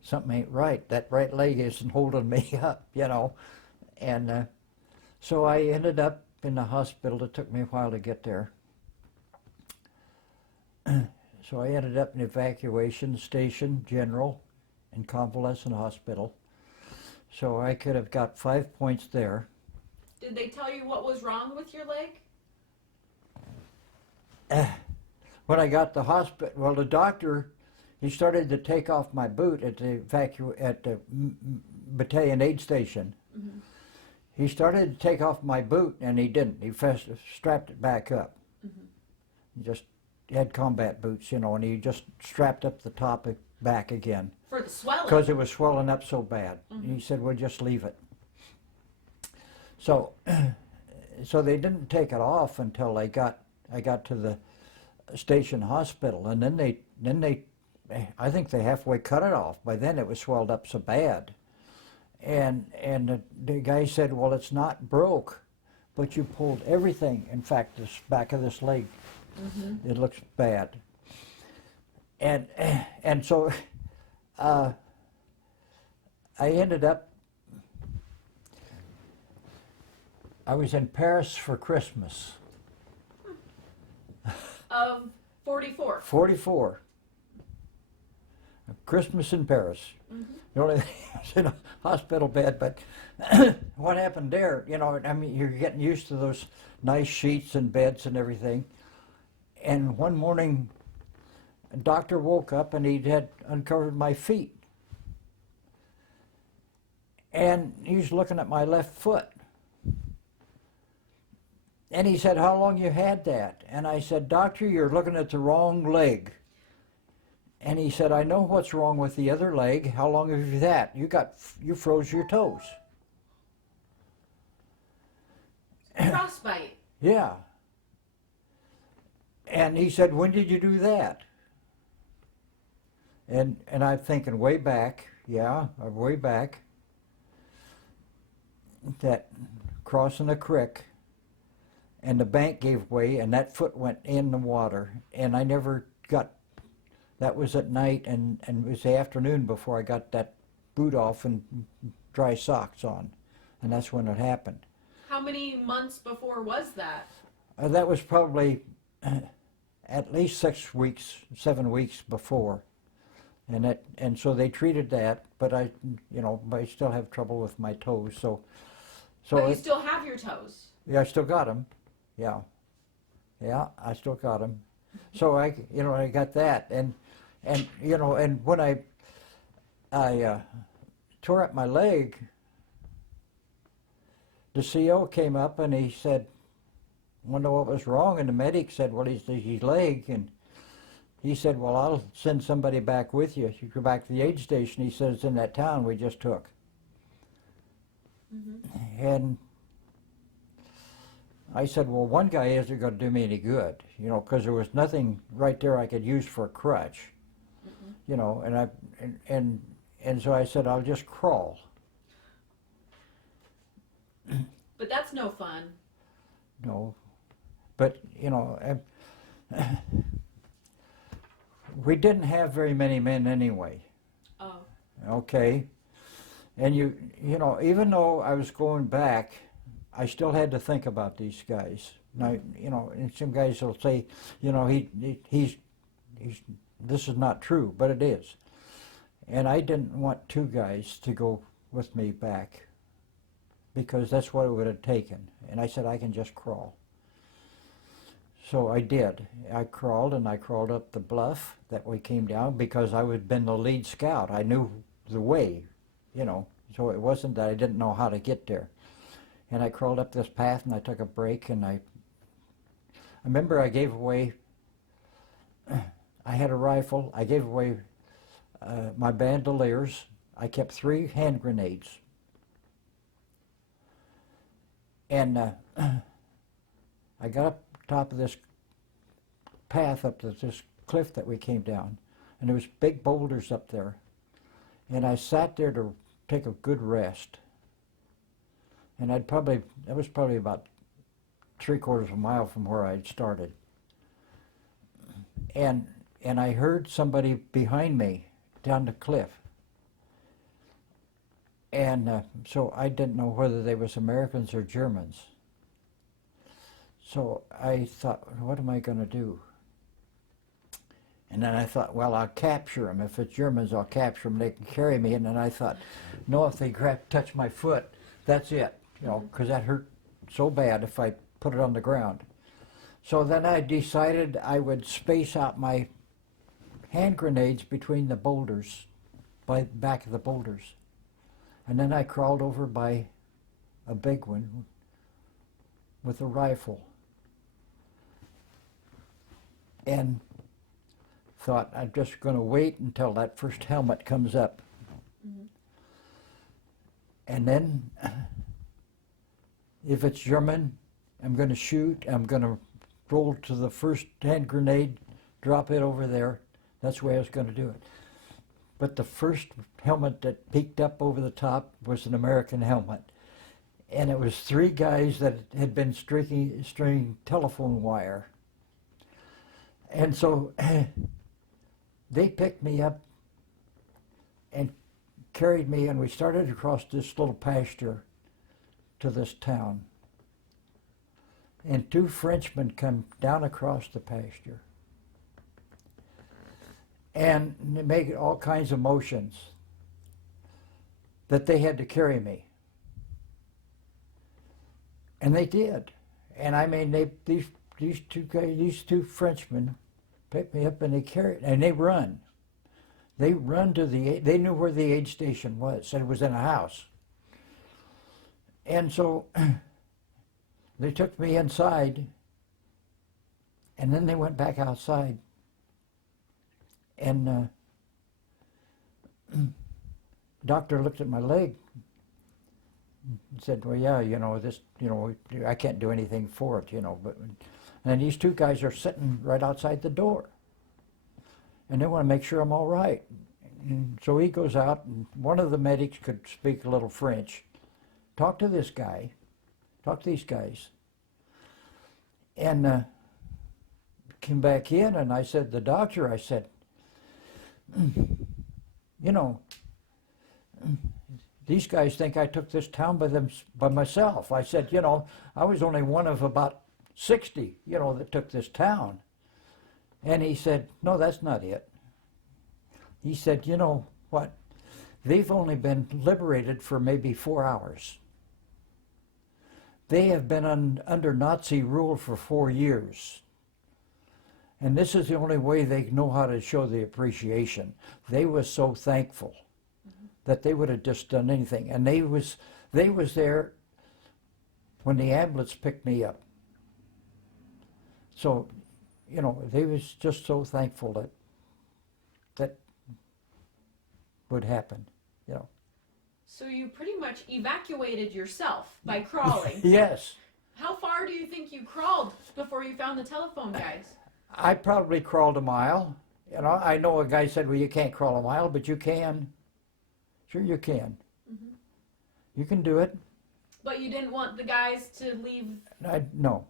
something ain't right. That right leg isn't holding me up, you know. And so I ended up in the hospital. It took me a while to get there. So I ended up in evacuation station general, in convalescent hospital. So I could have got 5 points there. Did they tell you what was wrong with your leg? When I got to the hospital, well, the doctor, he started to take off my boot at the battalion aid station. Mm-hmm. He started to take off my boot, and he didn't. He strapped it back up. Mm-hmm. He had combat boots, you know, and he just strapped up the top back again. For the swelling? Because it was swelling up so bad. Mm-hmm. He said, well, just leave it. So, so they didn't take it off until I got to the station hospital, and then they, I think they halfway cut it off. By then it was swelled up so bad. And the guy said, well, it's not broke, but you pulled everything. In fact, this back of this leg, Mm-hmm. it looks bad. And so I ended up, I was in Paris for Christmas. Of 44. 44. Christmas in Paris. Mm-hmm. The only thing I was in a hospital bed, but what happened there, you know, I mean, you're getting used to those nice sheets and beds and everything. And one morning, a doctor woke up and he had uncovered my feet. And he was looking at my left foot. And he said, how long you had that? And I said, doctor, you're looking at the wrong leg. And he said, I know what's wrong with the other leg. How long have you that? You froze your toes. Frostbite. Yeah. And he said, when did you do that? And I'm thinking way back, way back, that crossing the creek, and the bank gave way, and that foot went in the water, and I never got, that was at night, and it was the afternoon before I got that boot off and dry socks on, and that's when it happened. How many months before was that? That was probably at least 6 weeks, 7 weeks before, and so they treated that, but I still have trouble with my toes, so But you still have your toes. yeah, I still got them. Yeah, I still got them. So I got that, and when I tore up my leg, the CO came up and he said, wonder what was wrong, and the medic said, well, his leg, and he said, well, I'll send somebody back with you. You go back to the aid station. He said, it's in that town we just took. Mm-hmm. And I said, well, one guy isn't going to do me any good, because there was nothing right there I could use for a crutch, Mm-hmm. and so I said, I'll just crawl. But that's no fun. No, but we didn't have very many men anyway. Oh. Okay, and even though I was going back, I still had to think about these guys. Now, and some guys will say, he's this is not true, but it is. And I didn't want 2 guys to go with me back, because that's what it would have taken. And I said, I can just crawl. So I did. I crawled, and I crawled up the bluff that we came down, because I had been the lead scout. I knew the way, so it wasn't that I didn't know how to get there. And I crawled up this path, and I took a break, and I remember I gave away, I had a rifle, I gave away my bandoliers, I kept 3 hand grenades. And I got up top of this path up to this cliff that we came down, and there was big boulders up there. And I sat there to take a good rest. And that was probably about 3/4 of a mile from where I had started. And I heard somebody behind me down the cliff. And so I didn't know whether they was Americans or Germans. So I thought, what am I going to do? And then I thought, well, I'll capture them. If it's Germans, I'll capture them. They can carry me. And then I thought, no, if they touch my foot, that's it. You know, because that hurt so bad if I put it on the ground. So then I decided I would space out my hand grenades between the boulders, by the back of the boulders. And then I crawled over by a big one with a rifle. And thought, I'm just going to wait until that first helmet comes up. Mm-hmm. And then, if it's German, I'm going to shoot. I'm going to roll to the first hand grenade, drop it over there. That's the way I was going to do it. But the first helmet that peeked up over the top was an American helmet. And it was 3 guys that had been stringing telephone wire. And so they picked me up and carried me, and we started across this little pasture to this town. And 2 Frenchmen come down across the pasture. And they make all kinds of motions that they had to carry me. And they did. And I mean, these 2 Frenchmen picked me up and they carried, and they run. They run to they knew where the aid station was, said it was in a house. And so they took me inside, and then they went back outside. And doctor looked at my leg and said, well, yeah, you know, this, you know, I can't do anything for it, you know. But and these 2 guys are sitting right outside the door. And they want to make sure I'm all right. And so he goes out, and one of the medics could speak a little French. Talk to this guy. Talk to these guys. And came back in, and I said, the doctor, I said, you know, these guys think I took this town by myself. I said, you know, I was only one of about 60, you know, that took this town. And he said, no, that's not it. He said, you know what? They've only been liberated for maybe 4 hours. They have been under Nazi rule for 4 years. And this is the only way they know how to show the appreciation. They were so thankful that they would have just done anything. And they was there when the ambulance picked me up. So, you know, they was just so thankful that would happen, you know. So you pretty much evacuated yourself by crawling. Yes. How far do you think you crawled before you found the telephone guys? I probably crawled a mile. You know, I know a guy said, well, you can't crawl a mile, but you can. Sure you can. Mm-hmm. You can do it. But you didn't want the guys to leave? No.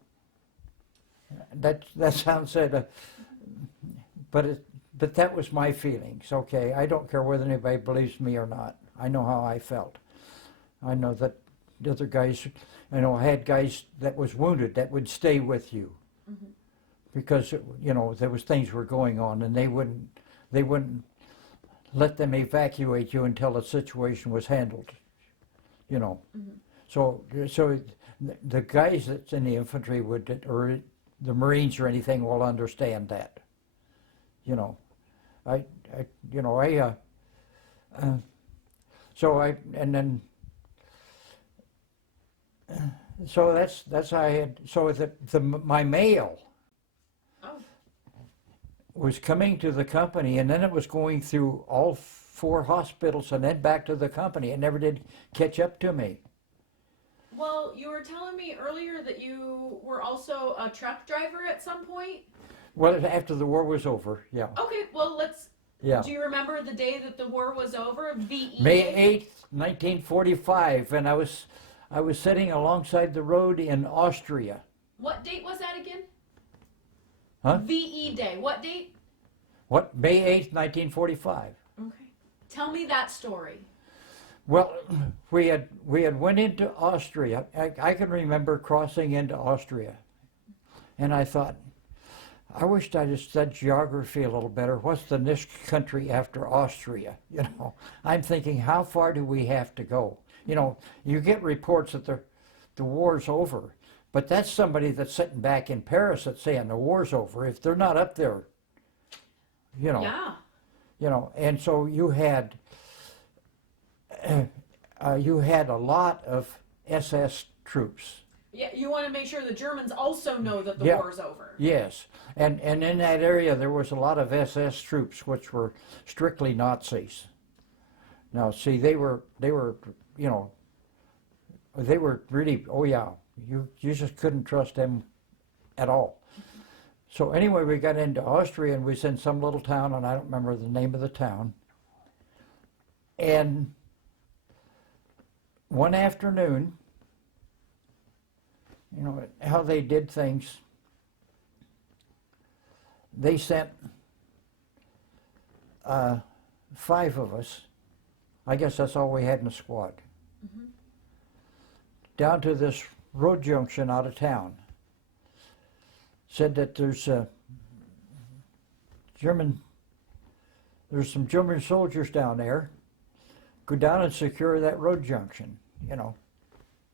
That sounds sad, but that was my feelings. Okay, I don't care whether anybody believes me or not. I know how I felt. I know that the other guys, you know, I had guys that was wounded that would stay with you, mm-hmm. because, you know, there was things were going on, and they wouldn't let them evacuate you until the situation was handled, you know. Mm-hmm. So the guys that's in the infantry would, or the Marines or anything, will understand that, you know. So that's how I had. So my mail was coming to the company, and then it was going through all 4 hospitals and then back to the company. It never did catch up to me. Well, you were telling me earlier that you were also a truck driver at some point? Well, after the war was over, yeah. Okay, well, let's... Yeah. Do you remember the day that the war was over? VE May Day? 8th, 1945, and I was sitting alongside the road in Austria. What date was that again? Huh? VE Day. What date? What? May 8th, 1945. Okay. Tell me that story. Well, we had went into Austria. I can remember crossing into Austria, and I thought, I wished I'd have studied geography a little better. What's the next country after Austria? You know, I'm thinking, how far do we have to go? You know, you get reports that the war's over, but that's somebody that's sitting back in Paris that's saying the war's over. If they're not up there, you know, Yeah. you know, and so you had a lot of SS troops. Yeah, you want to make sure the Germans also know that the Yeah. war's over. Yes, and in that area there was a lot of SS troops, which were strictly Nazis. Now, see, they were, you know, they were really, oh yeah, you just couldn't trust them at all. So anyway, we got into Austria and we was in some little town, and I don't remember the name of the town. And one afternoon, you know, how they did things, they sent 5 of us, I guess that's all we had in the squad, down to this road junction out of town. Said that there's some German soldiers down there. Go down and secure that road junction, you know.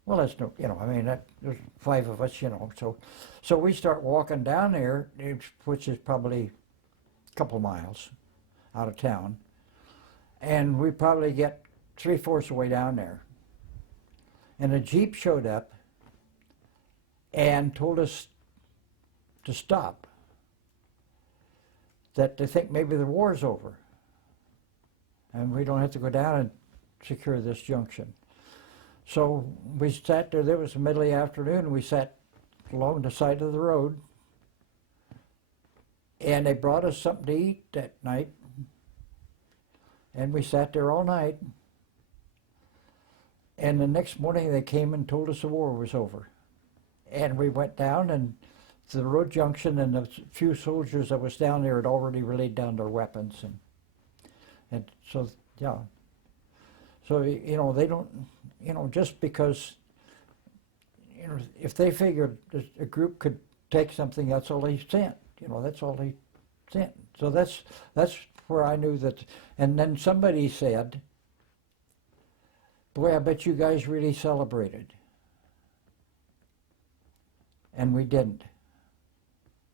Well, that's no, you know, I mean, there's 5 of us, you know. So we start walking down there, which is probably a couple miles out of town. And we probably get 3/4 of the way down there. And a Jeep showed up and told us to stop, that they think maybe the war's over and we don't have to go down and secure this junction. So we sat there. There was the middle of the afternoon. We sat along the side of the road, and they brought us something to eat that night, and we sat there all night. And the next morning they came and told us the war was over. And we went down and to the road junction, and the few soldiers that was down there had already laid down their weapons. And so, yeah. So, you know, they don't, you know, just because, you know, if they figured a group could take something, that's all they sent. You know, that's all they sent. So that's where I knew that. And then somebody said, boy, I bet you guys really celebrated. And we didn't.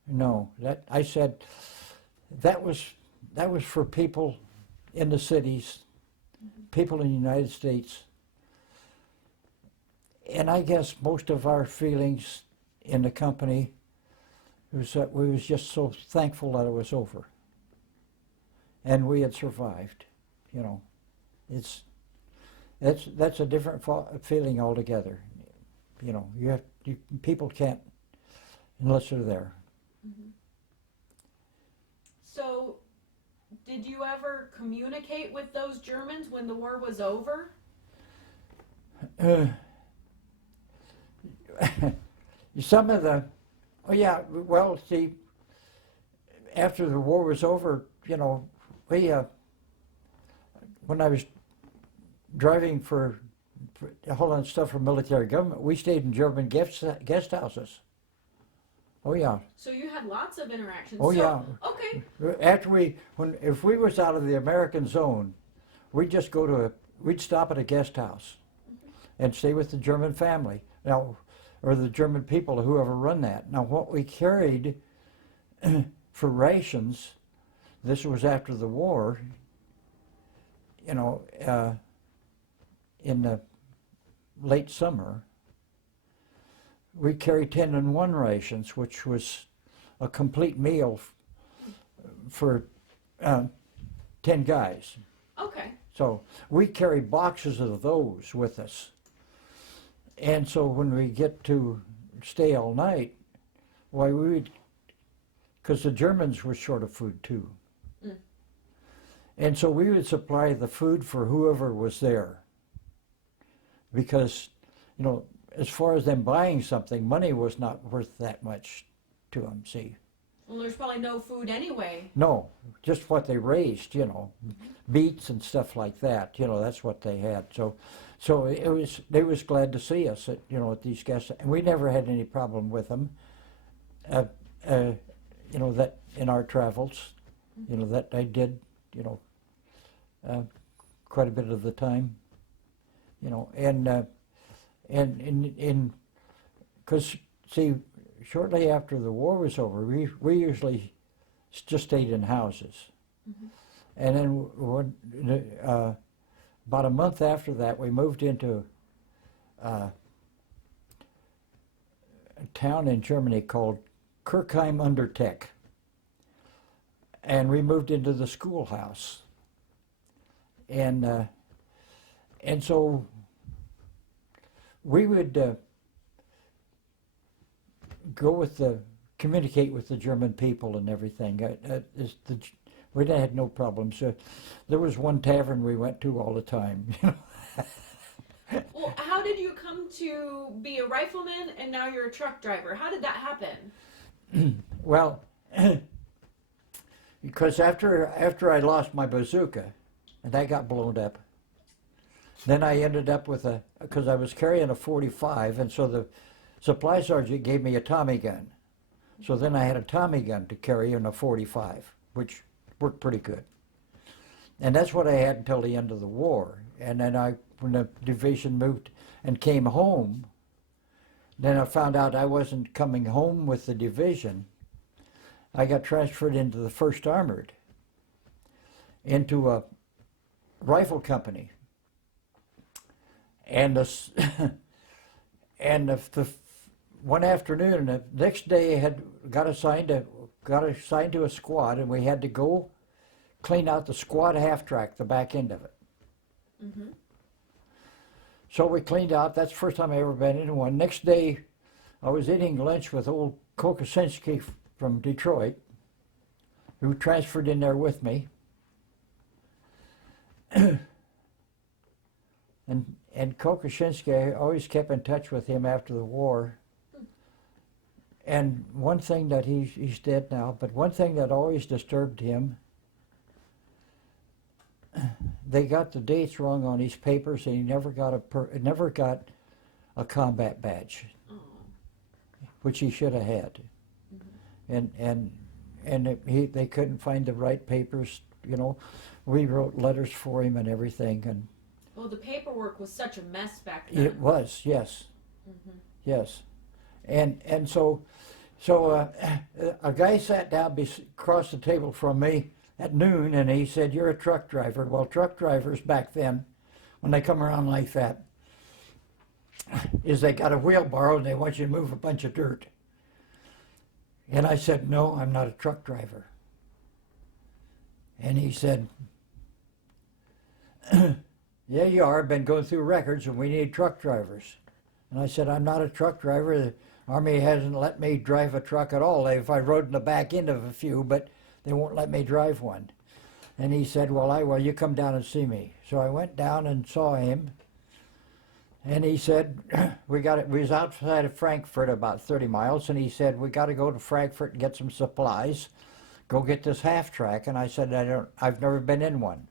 No, I said that was for people in the cities, people in the United States. And I guess most of our feelings in the company was that we was just so thankful that it was over. And we had survived, you know. That's a different feeling altogether. You know, people can't unless they're there. Mm-hmm. So, did you ever communicate with those Germans when the war was over? Some of the, oh yeah, well, see, after the war was over, you know, we, when I was driving for a whole lot of stuff for military government, we stayed in German guest houses. Oh yeah. So you had lots of interactions. Oh so, yeah. Okay. After if we was out of the American zone, we'd just we'd stop at a guest house and stay with the German family. Now, or the German people, whoever run that. Now, what we carried for rations, this was after the war, you know, in the late summer, we carried 10-in-1 rations, which was a complete meal for 10 guys. Okay. So we carried boxes of those with us. And so when we get to stay all night, why we would, because the Germans were short of food too. Mm. And so we would supply the food for whoever was there. Because, you know, as far as them buying something, money was not worth that much to them, see. Well, there's probably no food anyway. No, just what they raised, you know, beets and stuff like that, you know, that's what they had. So they was glad to see us at, you know, at these guests, and we never had any problem with them. You you know, that in our travels, you know, that I did, you know, quite a bit of the time, you know, and because see, shortly after the war was over, we usually just stayed in houses, and then about a month after that, we moved into a town in Germany called Kirchheim under Teck, and we moved into the schoolhouse, and so we would communicate with the German people and everything. We had no problems. There was one tavern we went to all the time. You know? Well, how did you come to be a rifleman and now you're a truck driver? How did that happen? Well, because after I lost my bazooka, and that got blown up, then I ended up with because I was carrying a .45, and so the supply sergeant gave me a Tommy gun. So then I had a Tommy gun to carry in a .45, which worked pretty good. And that's what I had until the end of the war. And then when the division moved and came home, then I found out I wasn't coming home with the division. I got transferred into the 1st Armored, into a rifle company. And the one afternoon, the next day, I got assigned to a squad, and we had to go clean out the squad half track, the back end of it. Mm-hmm. So we cleaned out. That's the first time I ever been in one. Next day, I was eating lunch with old Kokosinski from Detroit, who transferred in there with me. And Kokosinski, I always kept in touch with him after the war. And one thing that he's dead now, but one thing that always disturbed him, they got the dates wrong on his papers, and he never got a combat badge, which he should have had. And they couldn't find the right papers. You know, we wrote letters for him and everything, and. Well, the paperwork was such a mess back then. It was, yes, yes, and so a guy sat down across the table from me at noon, and he said, "You're a truck driver." Well, truck drivers back then, when they come around like that, is they got a wheelbarrow and they want you to move a bunch of dirt. And I said, "No, I'm not a truck driver." And he said, "Yeah, you are. I've been going through records, and we need truck drivers." And I said, "I'm not a truck driver. The Army hasn't let me drive a truck at all. If I rode in the back end of a few, but they won't let me drive one." And he said, well, you come down and see me." So I went down and saw him, and he said, we was outside of Frankfurt, about 30 miles, and he said, "We got to go to Frankfurt and get some supplies. Go get this half track." And I said, "I've never been in one."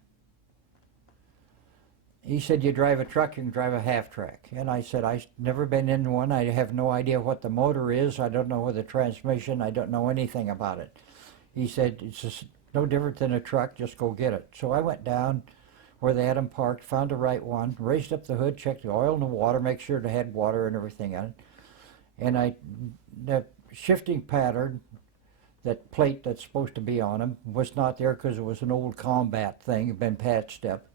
He said, "You drive a truck, you can drive a half track." And I said, "I've never been in one. I have no idea what the motor is. I don't know what the transmission. I don't know anything about it." He said, "It's just no different than a truck. Just go get it." So I went down where they had them parked, found the right one, raised up the hood, checked the oil and the water, make sure it had water and everything on it. And the shifting pattern, that plate that's supposed to be on them, was not there because it was an old combat thing, had been patched up.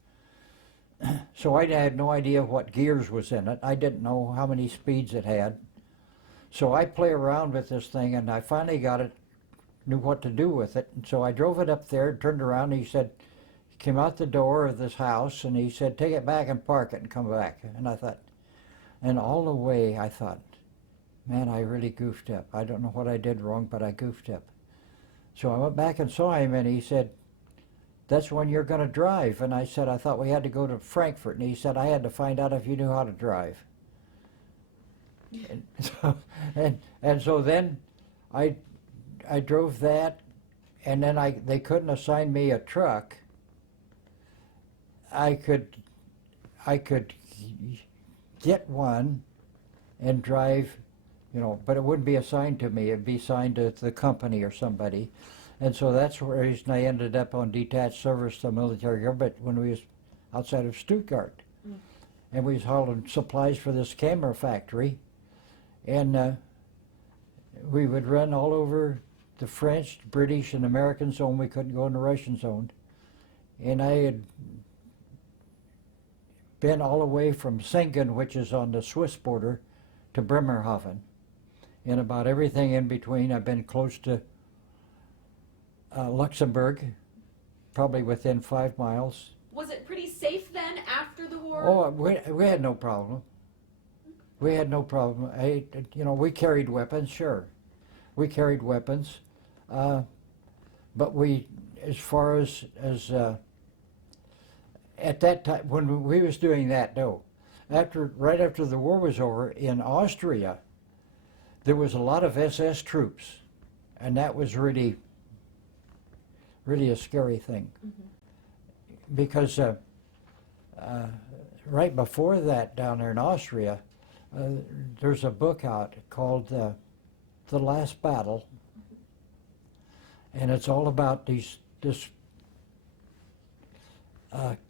So I had no idea what gears was in it. I didn't know how many speeds it had. So I play around with this thing, and I finally got it, knew what to do with it. And so I drove it up there, turned around, and he said, he came out the door of this house, and he said, "Take it back and park it and come back." And I thought, and all the way I thought, man, I really goofed up. I don't know what I did wrong, but I goofed up. So I went back and saw him, and he said, "That's when you're going to drive." And I said, "I thought we had to go to Frankfurt." And he said, "I had to find out if you knew how to drive." And so then I drove that, and then they couldn't assign me a truck. I could get one and drive but it wouldn't be assigned to me. It'd be assigned to the company or somebody. And so that's the reason I ended up on detached service to military government when we was outside of Stuttgart. Mm. And we was hauling supplies for this camera factory. And we would run all over the French, British, and American zone. We couldn't go in the Russian zone. And I had been all the way from Singen, which is on the Swiss border, to Bremerhaven. And about everything in between. I've been close to Luxembourg, probably within 5 miles. Was it pretty safe then after the war? Oh, we had no problem. We had no problem. We carried weapons, sure. We carried weapons. But we, as far as at that time, when we was doing that, no. Right after the war was over, in Austria, there was a lot of SS troops. And that was really a scary thing. Mm-hmm. Because right before that, down there in Austria, there's a book out called The Last Battle, and it's all about this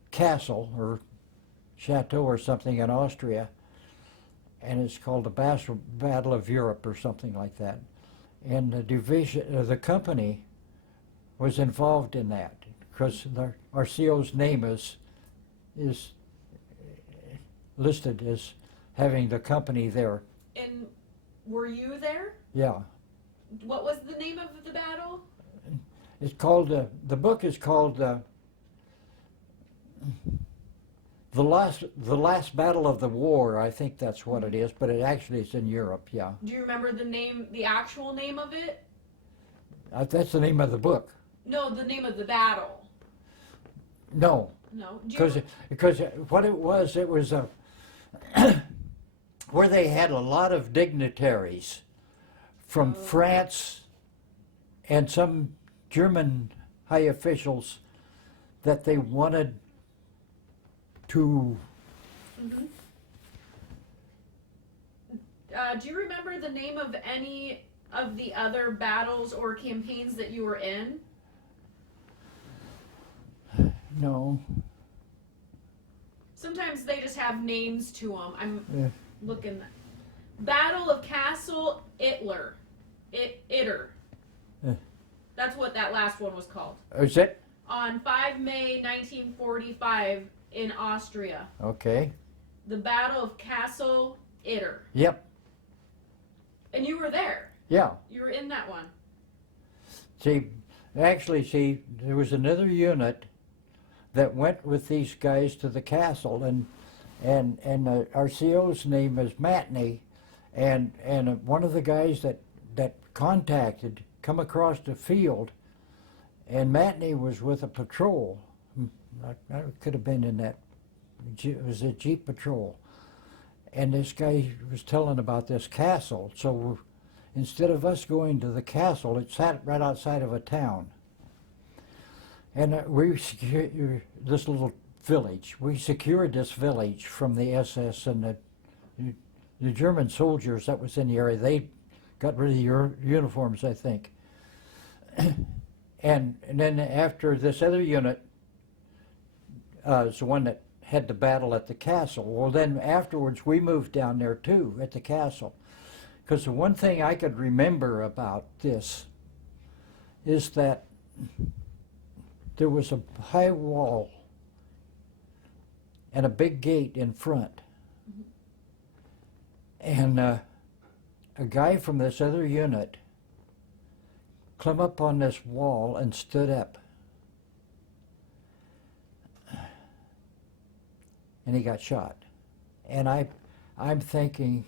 castle or chateau or something in Austria, and it's called the Battle of Europe or something like that. And the company was involved in that because our CO's name is listed as having the company there. And were you there? Yeah. What was the name of the battle? It's called, the book is called The Last Battle of the War. I think that's what it is, but it actually is in Europe, yeah. Do you remember the actual name of it? That's the name of the book. No, the name of the battle. No. No. Because what it was where they had a lot of dignitaries from France and some German high officials that they wanted to. Mm-hmm. Do you remember the name of any of the other battles or campaigns that you were in? No. Sometimes they just have names to them. I'm Yeah. looking. Battle of Castle Itter. Itter. Yeah. That's what that last one was called. Is it? On 5 May 1945 in Austria. Okay. The Battle of Castle Itter. Yep. And you were there. Yeah. You were in that one. See, there was another unit that went with these guys to the castle, and our CO's name is Matney, and one of the guys that contacted come across the field, and Matney was with a patrol. I could have been in that. It was a Jeep patrol, and this guy was telling about this castle. So instead of us going to the castle, it sat right outside of a town. And we secured this little village. We secured this village from the SS and the German soldiers that was in the area. They got rid of the uniforms, I think. And then after this other unit is the one that had the battle at the castle. Well, then afterwards we moved down there too at the castle. Because the one thing I could remember about this is that there was a high wall and a big gate in front. And a guy from this other unit climbed up on this wall and stood up. And he got shot. And I'm thinking,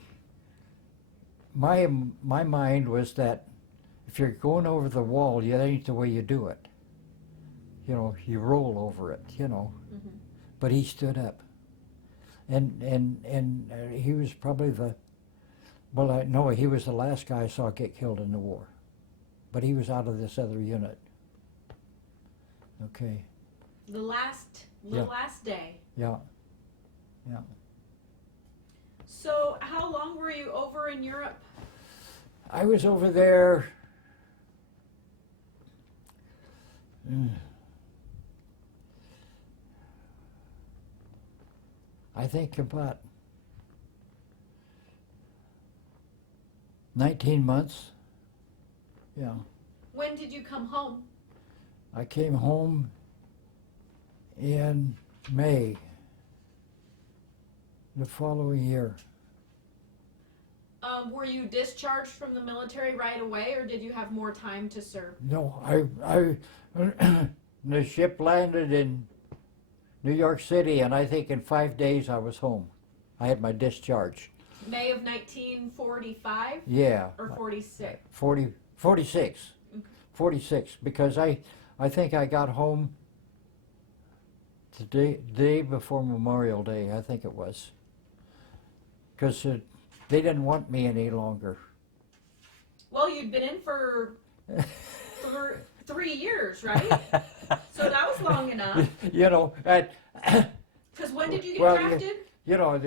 my mind was that if you're going over the wall, that ain't the way you do it. You roll over it, Mm-hmm. But he stood up. And he was probably he was the last guy I saw get killed in the war. But he was out of this other unit. Okay. The last day. Yeah. Yeah. So how long were you over in Europe? I was over there. I think about 19 months. Yeah. When did you come home? I came home in May the following year. Were you discharged from the military right away, or did you have more time to serve? No, the ship landed in New York City, and I think in 5 days I was home. I had my discharge. May of 1945 Yeah. or 46? 46. 46, because I think I got home the day before Memorial Day, I think it was. Because they didn't want me any longer. Well, you'd been in for 3 years, right? So that was long enough. You know, Because when did you get drafted? you know,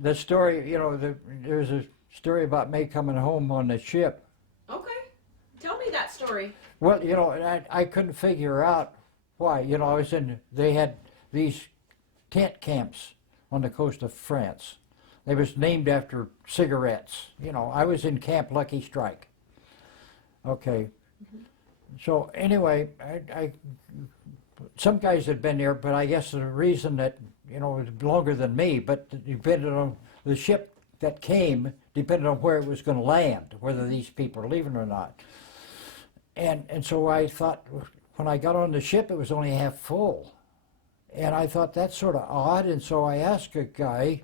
the story, you know, there's a story about me coming home on the ship. Okay. Tell me that story. Well, you know, I couldn't figure out why. You know, they had these tent camps on the coast of France. They was named after cigarettes. You know, I was in Camp Lucky Strike. Okay. So anyway, some guys had been there, but I guess the reason that, you know, it was longer than me, but depended on the ship that came, depended on where it was going to land, whether these people are leaving or not. And so I thought, when I got on the ship, it was only half full. And I thought, that's sort of odd. And so I asked a guy,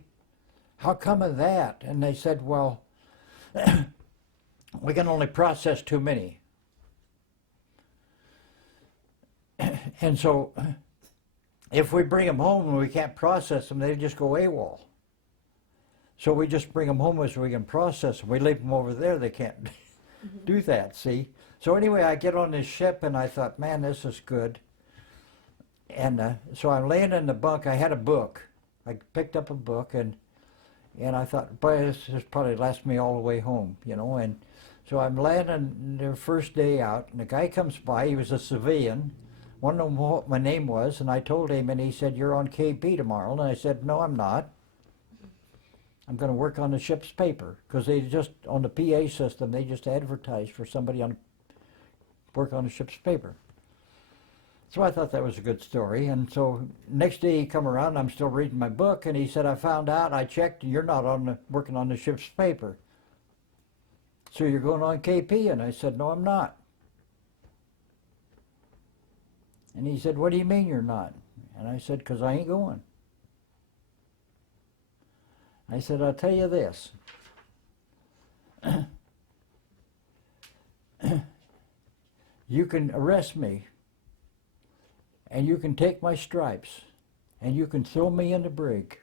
how come of that? And they said, well, we can only process too many. And so if we bring them home and we can't process them, they just go AWOL. So we just bring them home so we can process them. We leave them over there, they can't do that, see? So anyway, I get on this ship and I thought, man, this is good. And so I'm laying in the bunk. I had a book. I picked up a book and I thought, boy, this probably lasts me all the way home, you know. And so I'm landing the first day out, and the guy comes by. He was a civilian. Wanted to know what my name was, and I told him, and he said, you're on KP tomorrow. And I said, no, I'm not. I'm going to work on the ship's paper, because they just, on the PA system, they just advertised for somebody on work on the ship's paper. So I thought that was a good story. And so next day he come around, I'm still reading my book, and he said, I found out, I checked, you're not working on the ship's paper. So you're going on KP? And I said, no, I'm not. And he said, what do you mean you're not? And I said, because I ain't going. I said, I'll tell you this. You can arrest me, and you can take my stripes, and you can throw me in the brig.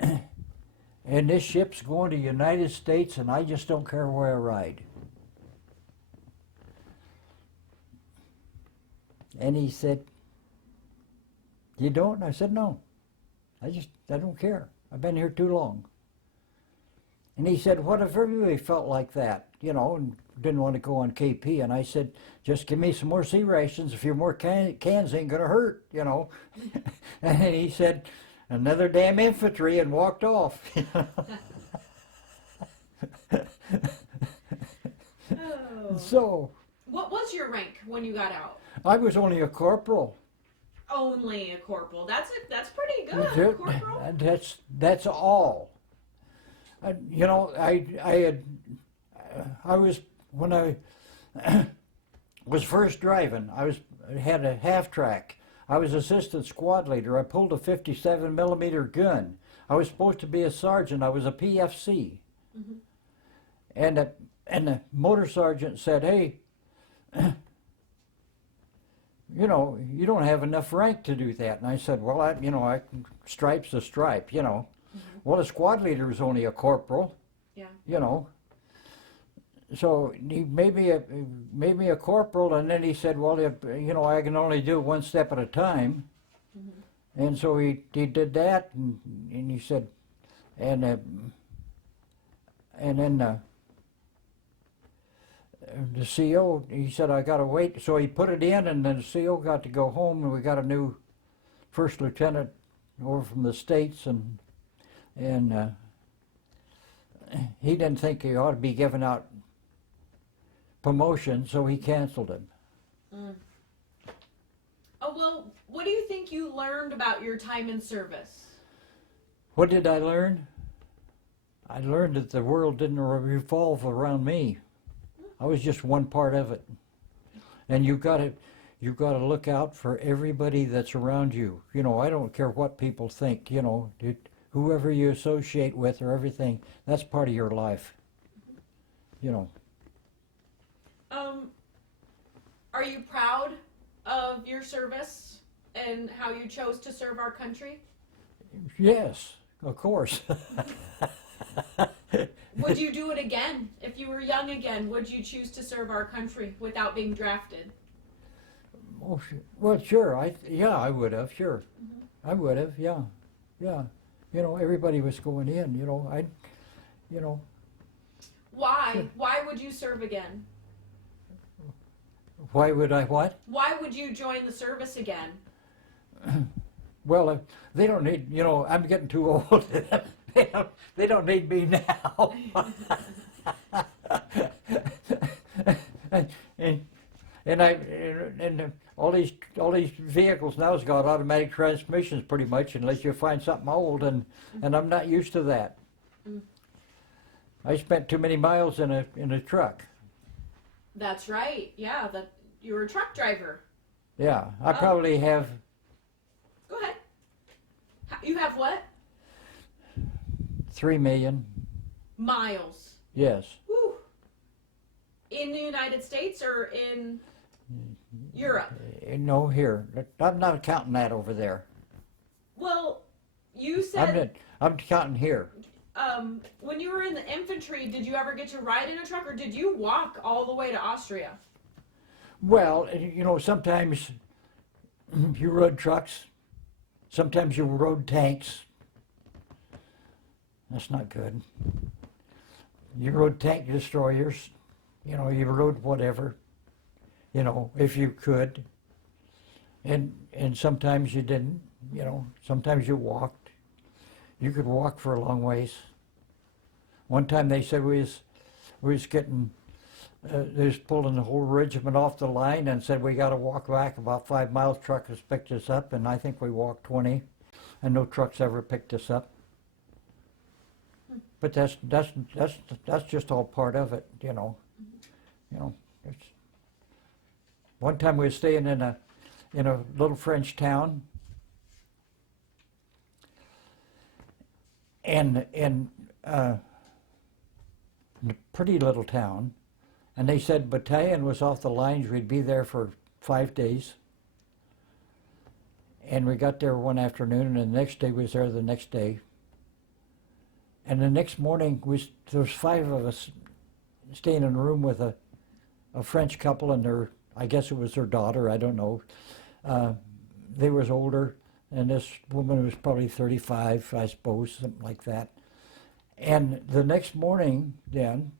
And this ship's going to the United States, and I just don't care where I ride. And he said, you don't? And I said, no. I don't care. I've been here too long. And he said, what if everybody felt like that, you know, and didn't want to go on KP? And I said, just give me some more sea rations. A few more cans ain't going to hurt, you know. And he said, another damn infantry, and walked off. Oh. So. What was your rank when you got out? I was only a corporal. Only a corporal. That's pretty good, corporal. That's all. You know, I was when I was first driving. I had a half track. I was assistant squad leader. I pulled a 57 millimeter gun. I was supposed to be a sergeant. I was a PFC. Mm-hmm. And the motor sergeant said, "Hey, you know, you don't have enough rank to do that." And I said, well, stripe's a stripe, you know. Mm-hmm. Well, the squad leader was only a corporal. Yeah. You know. So he made me a corporal, and then he said, well, you know, I can only do one step at a time. Mm-hmm. And so he did that, and he said, and And then the CO, he said, I got to wait. So he put it in, and then the CO got to go home, and we got a new first lieutenant over from the States, and he didn't think he ought to be giving out promotion, so he canceled him. Mm. Oh, well, what do you think you learned about your time in service? What did I learn? I learned that the world didn't revolve around me. I was just one part of it. And you got to look out for everybody that's around you. You know, I don't care what people think, you know, whoever you associate with or everything, that's part of your life. You know. Are you proud of your service and how you chose to serve our country? Yes, of course. Would you do it again? If you were young again, would you choose to serve our country without being drafted? Oh, well, sure. I would have. Sure, I would have. Yeah. You know, everybody was going in. You know, Why? Sure. Why would you serve again? Why would I what? Why would you join the service again? Well, they don't need. You know, I'm getting too old. They don't need me now. and all these vehicles now has got automatic transmissions pretty much, unless you find something old, and I'm not used to that. Mm. I spent too many miles in a truck. That's right. Yeah, that you were a truck driver. Yeah, I probably have. Go ahead. You have what? 3 million. Miles. Yes. Whew. In the United States or in Europe? No, here. I'm not counting that over there. Well, you said I'm counting here. when you were in the infantry, did you ever get to ride in a truck, or did you walk all the way to Austria? Well, you know, sometimes you rode trucks, sometimes you rode tanks. That's not good. You rode tank destroyers, you know, you rode whatever, you know, if you could. And sometimes you didn't, you know, sometimes you walked. You could walk for a long ways. One time they said we was getting, they was pulling the whole regiment off the line and said we got to walk back about 5 miles. Truck has picked us up, and I think we walked 20, and no trucks ever picked us up. But that's just all part of it, you know. You know, it's, one time we were staying in a little French town, and a pretty little town, and they said battalion was off the lines. We'd be there for 5 days, and we got there one afternoon, and the next day we was there the next day. And the next morning, there was 5 of us staying in a room with a French couple and I guess it was their daughter, I don't know. They was older, and this woman was probably 35, I suppose, something like that. And the next morning, then,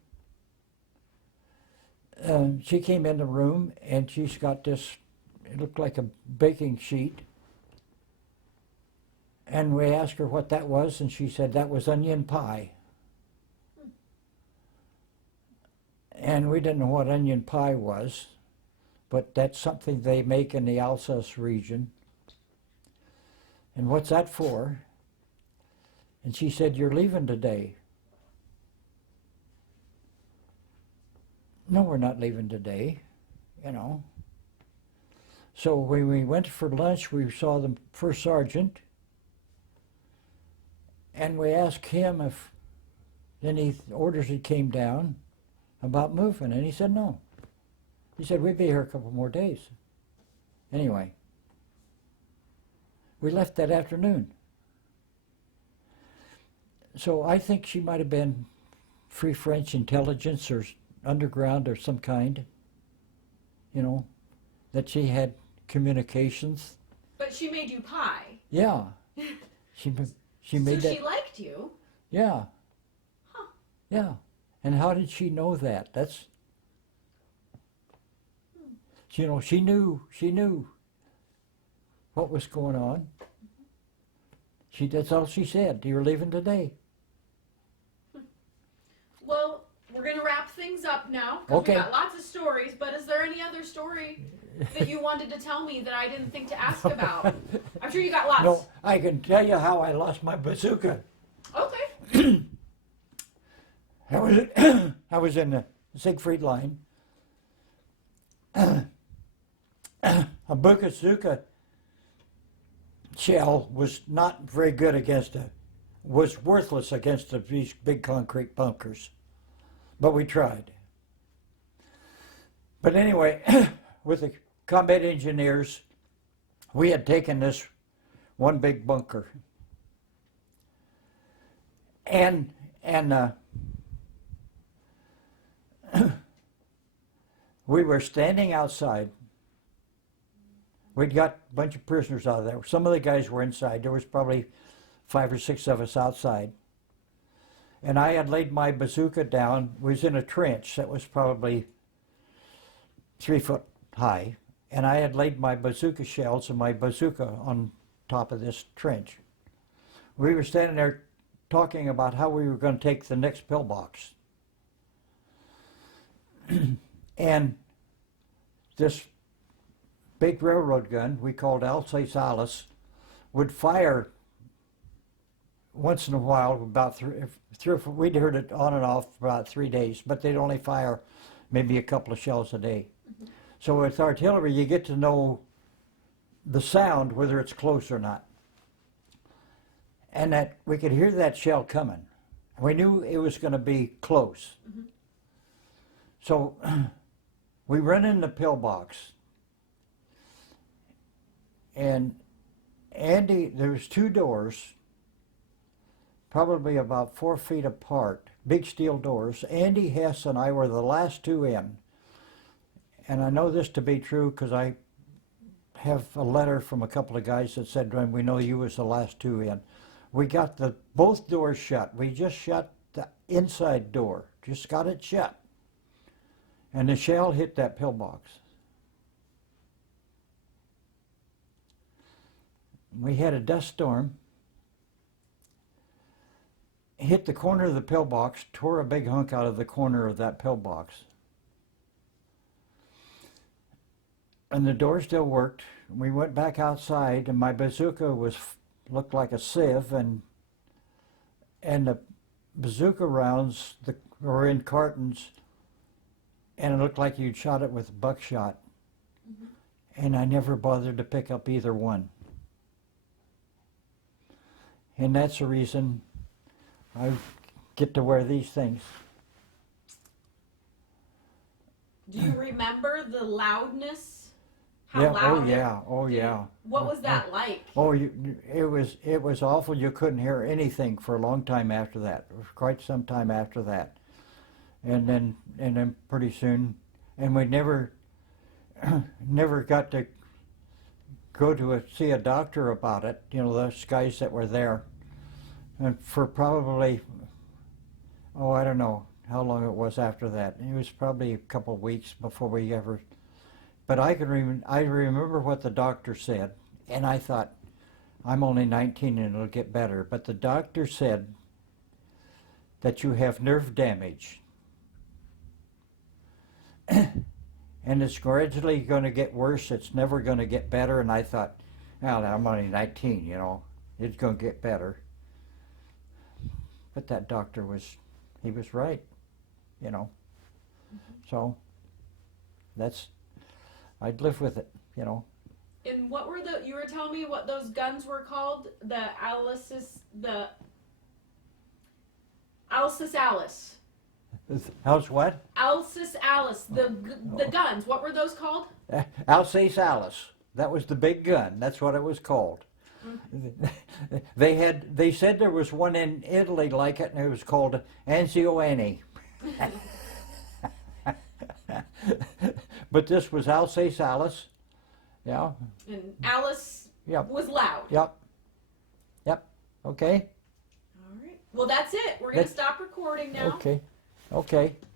she came in the room, and she's got this, it looked like a baking sheet. And we asked her what that was, and she said that was onion pie. And we didn't know what onion pie was, but that's something they make in the Alsace region. And what's that for? And she said, you're leaving today. No, we're not leaving today, you know. So when we went for lunch, we saw the first sergeant, and we asked him if any orders had came down about moving, and he said no. He said, we'd be here a couple more days. Anyway, we left that afternoon. So I think she might have been Free French intelligence or underground or some kind, you know, that she had communications. But she made you pie. Yeah. She made so that. she liked you. Yeah. Huh. Yeah. And how did she know that? That's, you know, she knew what was going on. That's all she said. You're leaving today. Well, we're going to wrap things up now, because Okay. we got lots of stories, but is there any other story that you wanted to tell me that I didn't think to ask about? I'm sure you got lots. No, I can tell you how I lost my bazooka. Okay. I was in the Siegfried line. A bazooka shell was not very good was worthless against these big concrete bunkers. But we tried. But anyway, with the combat engineers, we had taken this one big bunker. And we were standing outside. We'd got a bunch of prisoners out of there. Some of the guys were inside. There was probably 5 or 6 of us outside. And I had laid my bazooka down, was in a trench that was probably 3 foot high. And I had laid my bazooka shells and my bazooka on top of this trench. We were standing there talking about how we were going to take the next pillbox. And this big railroad gun we called Alsace Alice would fire once in a while, about three or four. We'd heard it on and off for about 3 days, but they'd only fire maybe a couple of shells a day. Mm-hmm. So with artillery, you get to know the sound, whether it's close or not. And that we could hear that shell coming. We knew it was going to be close. Mm-hmm. So we run in the pillbox. And Andy, there was 2 doors, probably about 4 feet apart, big steel doors. Andy Hess and I were the last 2 in. And I know this to be true because I have a letter from a couple of guys that said, we know you was the last 2 in. We got both doors shut. We just shut the inside door, just got it shut. And the shell hit that pillbox. We had a dust storm, hit the corner of the pillbox, tore a big hunk out of the corner of that pillbox. And the door still worked. We went back outside, and my bazooka looked like a sieve, and the bazooka rounds were in cartons, and it looked like you'd shot it with buckshot. Mm-hmm. And I never bothered to pick up either one. And that's the reason I get to wear these things. Do you remember the loudness? How yeah, loud? Oh yeah, oh yeah. What was that like? Oh, it was awful. You couldn't hear anything for a long time after that. It was quite some time after that, and then pretty soon, and we never got to go to see a doctor about it. You know, those guys that were there, and for probably, I don't know how long it was after that. It was probably a couple of weeks before we ever. But I remember what the doctor said, and I thought, I'm only 19 and it'll get better. But the doctor said that you have nerve damage. And it's gradually going to get worse. It's never going to get better. And I thought, well, I'm only 19, you know. It's going to get better. But that doctor he was right, you know. Mm-hmm. So I'd live with it, you know. And what were you were telling me what those guns were called? The Alsace Alice. How's what? Alsace Alice. The guns. What were those called? Alsace Alice. That was the big gun. That's what it was called. Mm-hmm. They said there was one in Italy like it, and it was called Anzio Annie. But this was Alsace Alice. Yeah. And Alice yep. was loud. Yep. Okay. All right. Well, that's it. We're going to stop recording now. Okay. Okay.